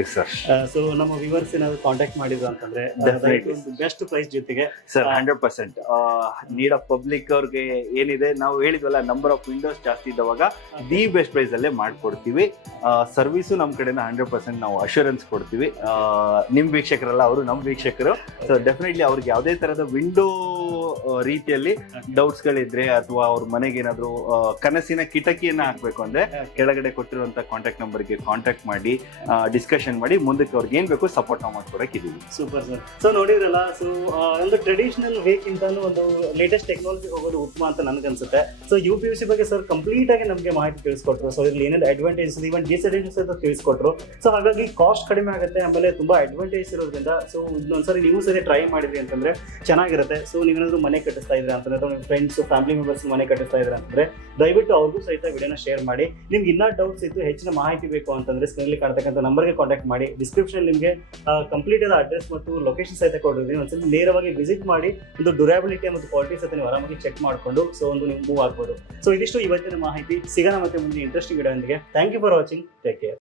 ಸೊ ನಮ್ಮ ವ್ಯೂವರ್ಸ್ ಏನಾದ್ರು ಕಾಂಟ್ಯಾಕ್ಟ್ ಮಾಡಿದ್ರು ಅಂತಂದ್ರೆ ಬೆಸ್ಟ್ ಪ್ರೈಸ್ ಜೊತೆಗೆ ಸರ್ 100% ನೀಡ್ ಆಫ್ ಪಬ್ಲಿಕ್ ಅವ್ರಿಗೆ ಏನಿದೆ, ನಾವು ಹೇಳಿದ್ವಲ್ಲ ನಂಬರ್ ಆಫ್ ವಿಂಡೋಸ್ ಜಾಸ್ತಿ ಇದ್ದವಾಗ ದಿ ಬೆಸ್ಟ್ ಪ್ರೈಸ್ ಅಲ್ಲೇ ಮಾಡ್ಕೊಡ್ತೀವಿ. ಸರ್ವಿಸು ನಮ್ಮ ಕಡೆಯಿಂದ 100% ನಾವು ಅಶ್ಯೂರೆನ್ಸ್ ಕೊಡ್ತೀವಿ. ನಿಮ್ ವೀಕ್ಷಕರಲ್ಲ, ಅವರು ನಮ್ಮ ವೀಕ್ಷಕರು. ಸೊ ಡೆಫಿನೆಟ್ಲಿ ಅವ್ರಿಗೆ ಯಾವುದೇ ತರದ ವಿಂಡೋ ರೀತಿಯಲ್ಲಿ ಡೌಟ್ಸ್ ಗಳಿದ್ರೆ ಅಥವಾ ಅವ್ರ ಮನೆಗೆ ಏನಾದ್ರು ಕನಸಿನ ಕಿಟಕಿಯನ್ನ ಹಾಕ್ಬೇಕು ಅಂದ್ರೆ ಕೆಳಗಡೆ ಕೊಟ್ಟಿರುವಂತ ಕಾಂಟ್ಯಾಕ್ಟ್ ನಂಬರ್ಗೆ ಕಾಂಟ್ಯಾಕ್ಟ್ ಮಾಡಿ ಡಿಸ್ಕಷನ್ ಮಾಡಿ ಮುಂದಕ್ಕೆ ಅವ್ರಿಗೆ ಏನ್ ಬೇಕು ಸಪೋರ್ಟ್ ನಾವು ಮಾಡ್ಕೊಡಕ್ಕಿದೀವಿ. Super sir. ಸೊ ನೋಡಿದ್ರಲ್ಲ, ಸೊ ಒಂದು ಟ್ರೆಡಿಷನಲ್ ವೇಕ್ಕಿಂತನೂ ಒಂದು ಲೇಟೆಸ್ಟ್ ಟೆಕ್ನಾಲಜಿ ಹೋಗೋದು ಉತ್ತಮ ಅಂತ ನನಗನ್ಸುತ್ತೆ. ಸೊ UPVC ಬಗ್ಗೆ ಸರ್ ಕಂಪ್ಲೀಟ್ ಆಗಿ ನಮಗೆ ಮಾಹಿತಿ ತಿಳಿಸ್ಕೊಟ್ರು. ಸೊ ಇದ್ರಲ್ಲಿ ಏನೇನು ಅಡ್ವಾಂಟೇಜಸ್ ಈವನ್ ಡಿಸ್ಅಡ್ವಾಂಟೇಜಸ್ ಅಂತ ತಿಳಿಸ್ಕೊಟ್ರು. ಸೊ ಹಾಗಾಗಿ ಕಾಸ್ಟ್ ಕಡಿಮೆ ಆಗುತ್ತೆ, ಆಮೇಲೆ ತುಂಬಾ ಅಡ್ವಾಂಟೇಜ್ ಇರೋದ್ರಿಂದ ಸೊ ಇನ್ನೊಂದ್ಸರಿ ನೀವು ಸರಿ ಟ್ರೈ ಮಾಡಿದ್ರಿ ಅಂತಂದ್ರೆ ಚೆನ್ನಾಗಿರುತ್ತೆ. ಸೊ ನೀವೇನಾದ್ರು ಮನೆ ಕಟ್ಟಿಸ್ತಾ ಇದ್ರೆ ಅಂತಂದ್ರೆ ಅಥವಾ ನಿಮ್ಮ ಫ್ರೆಂಡ್ಸ್ ಫ್ಯಾಮಿಲಿ ಮೆಂಬರ್ಸ್ ಮನೆ ಕಟ್ಟಿಸ್ತಾ ಇದ್ರೆ ಅಂತಂದ್ರೆ ದಯವಿಟ್ಟು ಅವ್ರಿಗೂ ಸಹಿತ ವಿಡಿಯೋನ ಶೇರ್ ಮಾಡಿ. ನಿಮ್ಗೆ ಇನ್ನೂ ಡೌಟ್ಸ್ ಇದ್ದು ಹೆಚ್ಚಿನ ಮಾಹಿತಿ ಬೇಕು ಅಂತಂದ್ರೆ ಸ್ಕ್ರೀನಲ್ಲಿ ಕಾಣ್ತಕ್ಕಂಥ ನಂಬರ್ಗೆ ಕಾಂಟ್ಯಾಕ್ಟ್ ಮಾಡಿ. ಡಿಸ್ಕ್ರಿಪ್ಷನ್ ನಿಮಗೆ ಕಂಪ್ಲೀಟ್ ಆದ ಅಡ್ರೆಸ್ ಮತ್ತು ಲೊಕೇಶನ್ ಸಹಿತ ಕೊಟ್ಟಿರ್ತೀನಿ. ಒಂದ್ಸಲ ನೇರವಾಗಿ ವಿಸಿಟ್ ಮಾಡಿ ಒಂದು ಡ್ಯೂರಬಿಲಿಟಿ ಮತ್ತು ಕ್ವಾಲಿಟಿ ಸಹಿತ ನೀವು ಆರಾಮಾಗಿ ಚೆಕ್ ಮಾಡಿಕೊಂಡು ಸೊ ಒಂದು ನೀವು ಮೂವ್ ಆಗ್ಬೋದು. ಸೊ ಇದಿಷ್ಟು ಇವತ್ತಿನ ಮಾಹಿತಿ. ಸಿಗೋಣ ಮತ್ತೆ ಮುಂದೆ interesting video. Thank you for watching. Take care.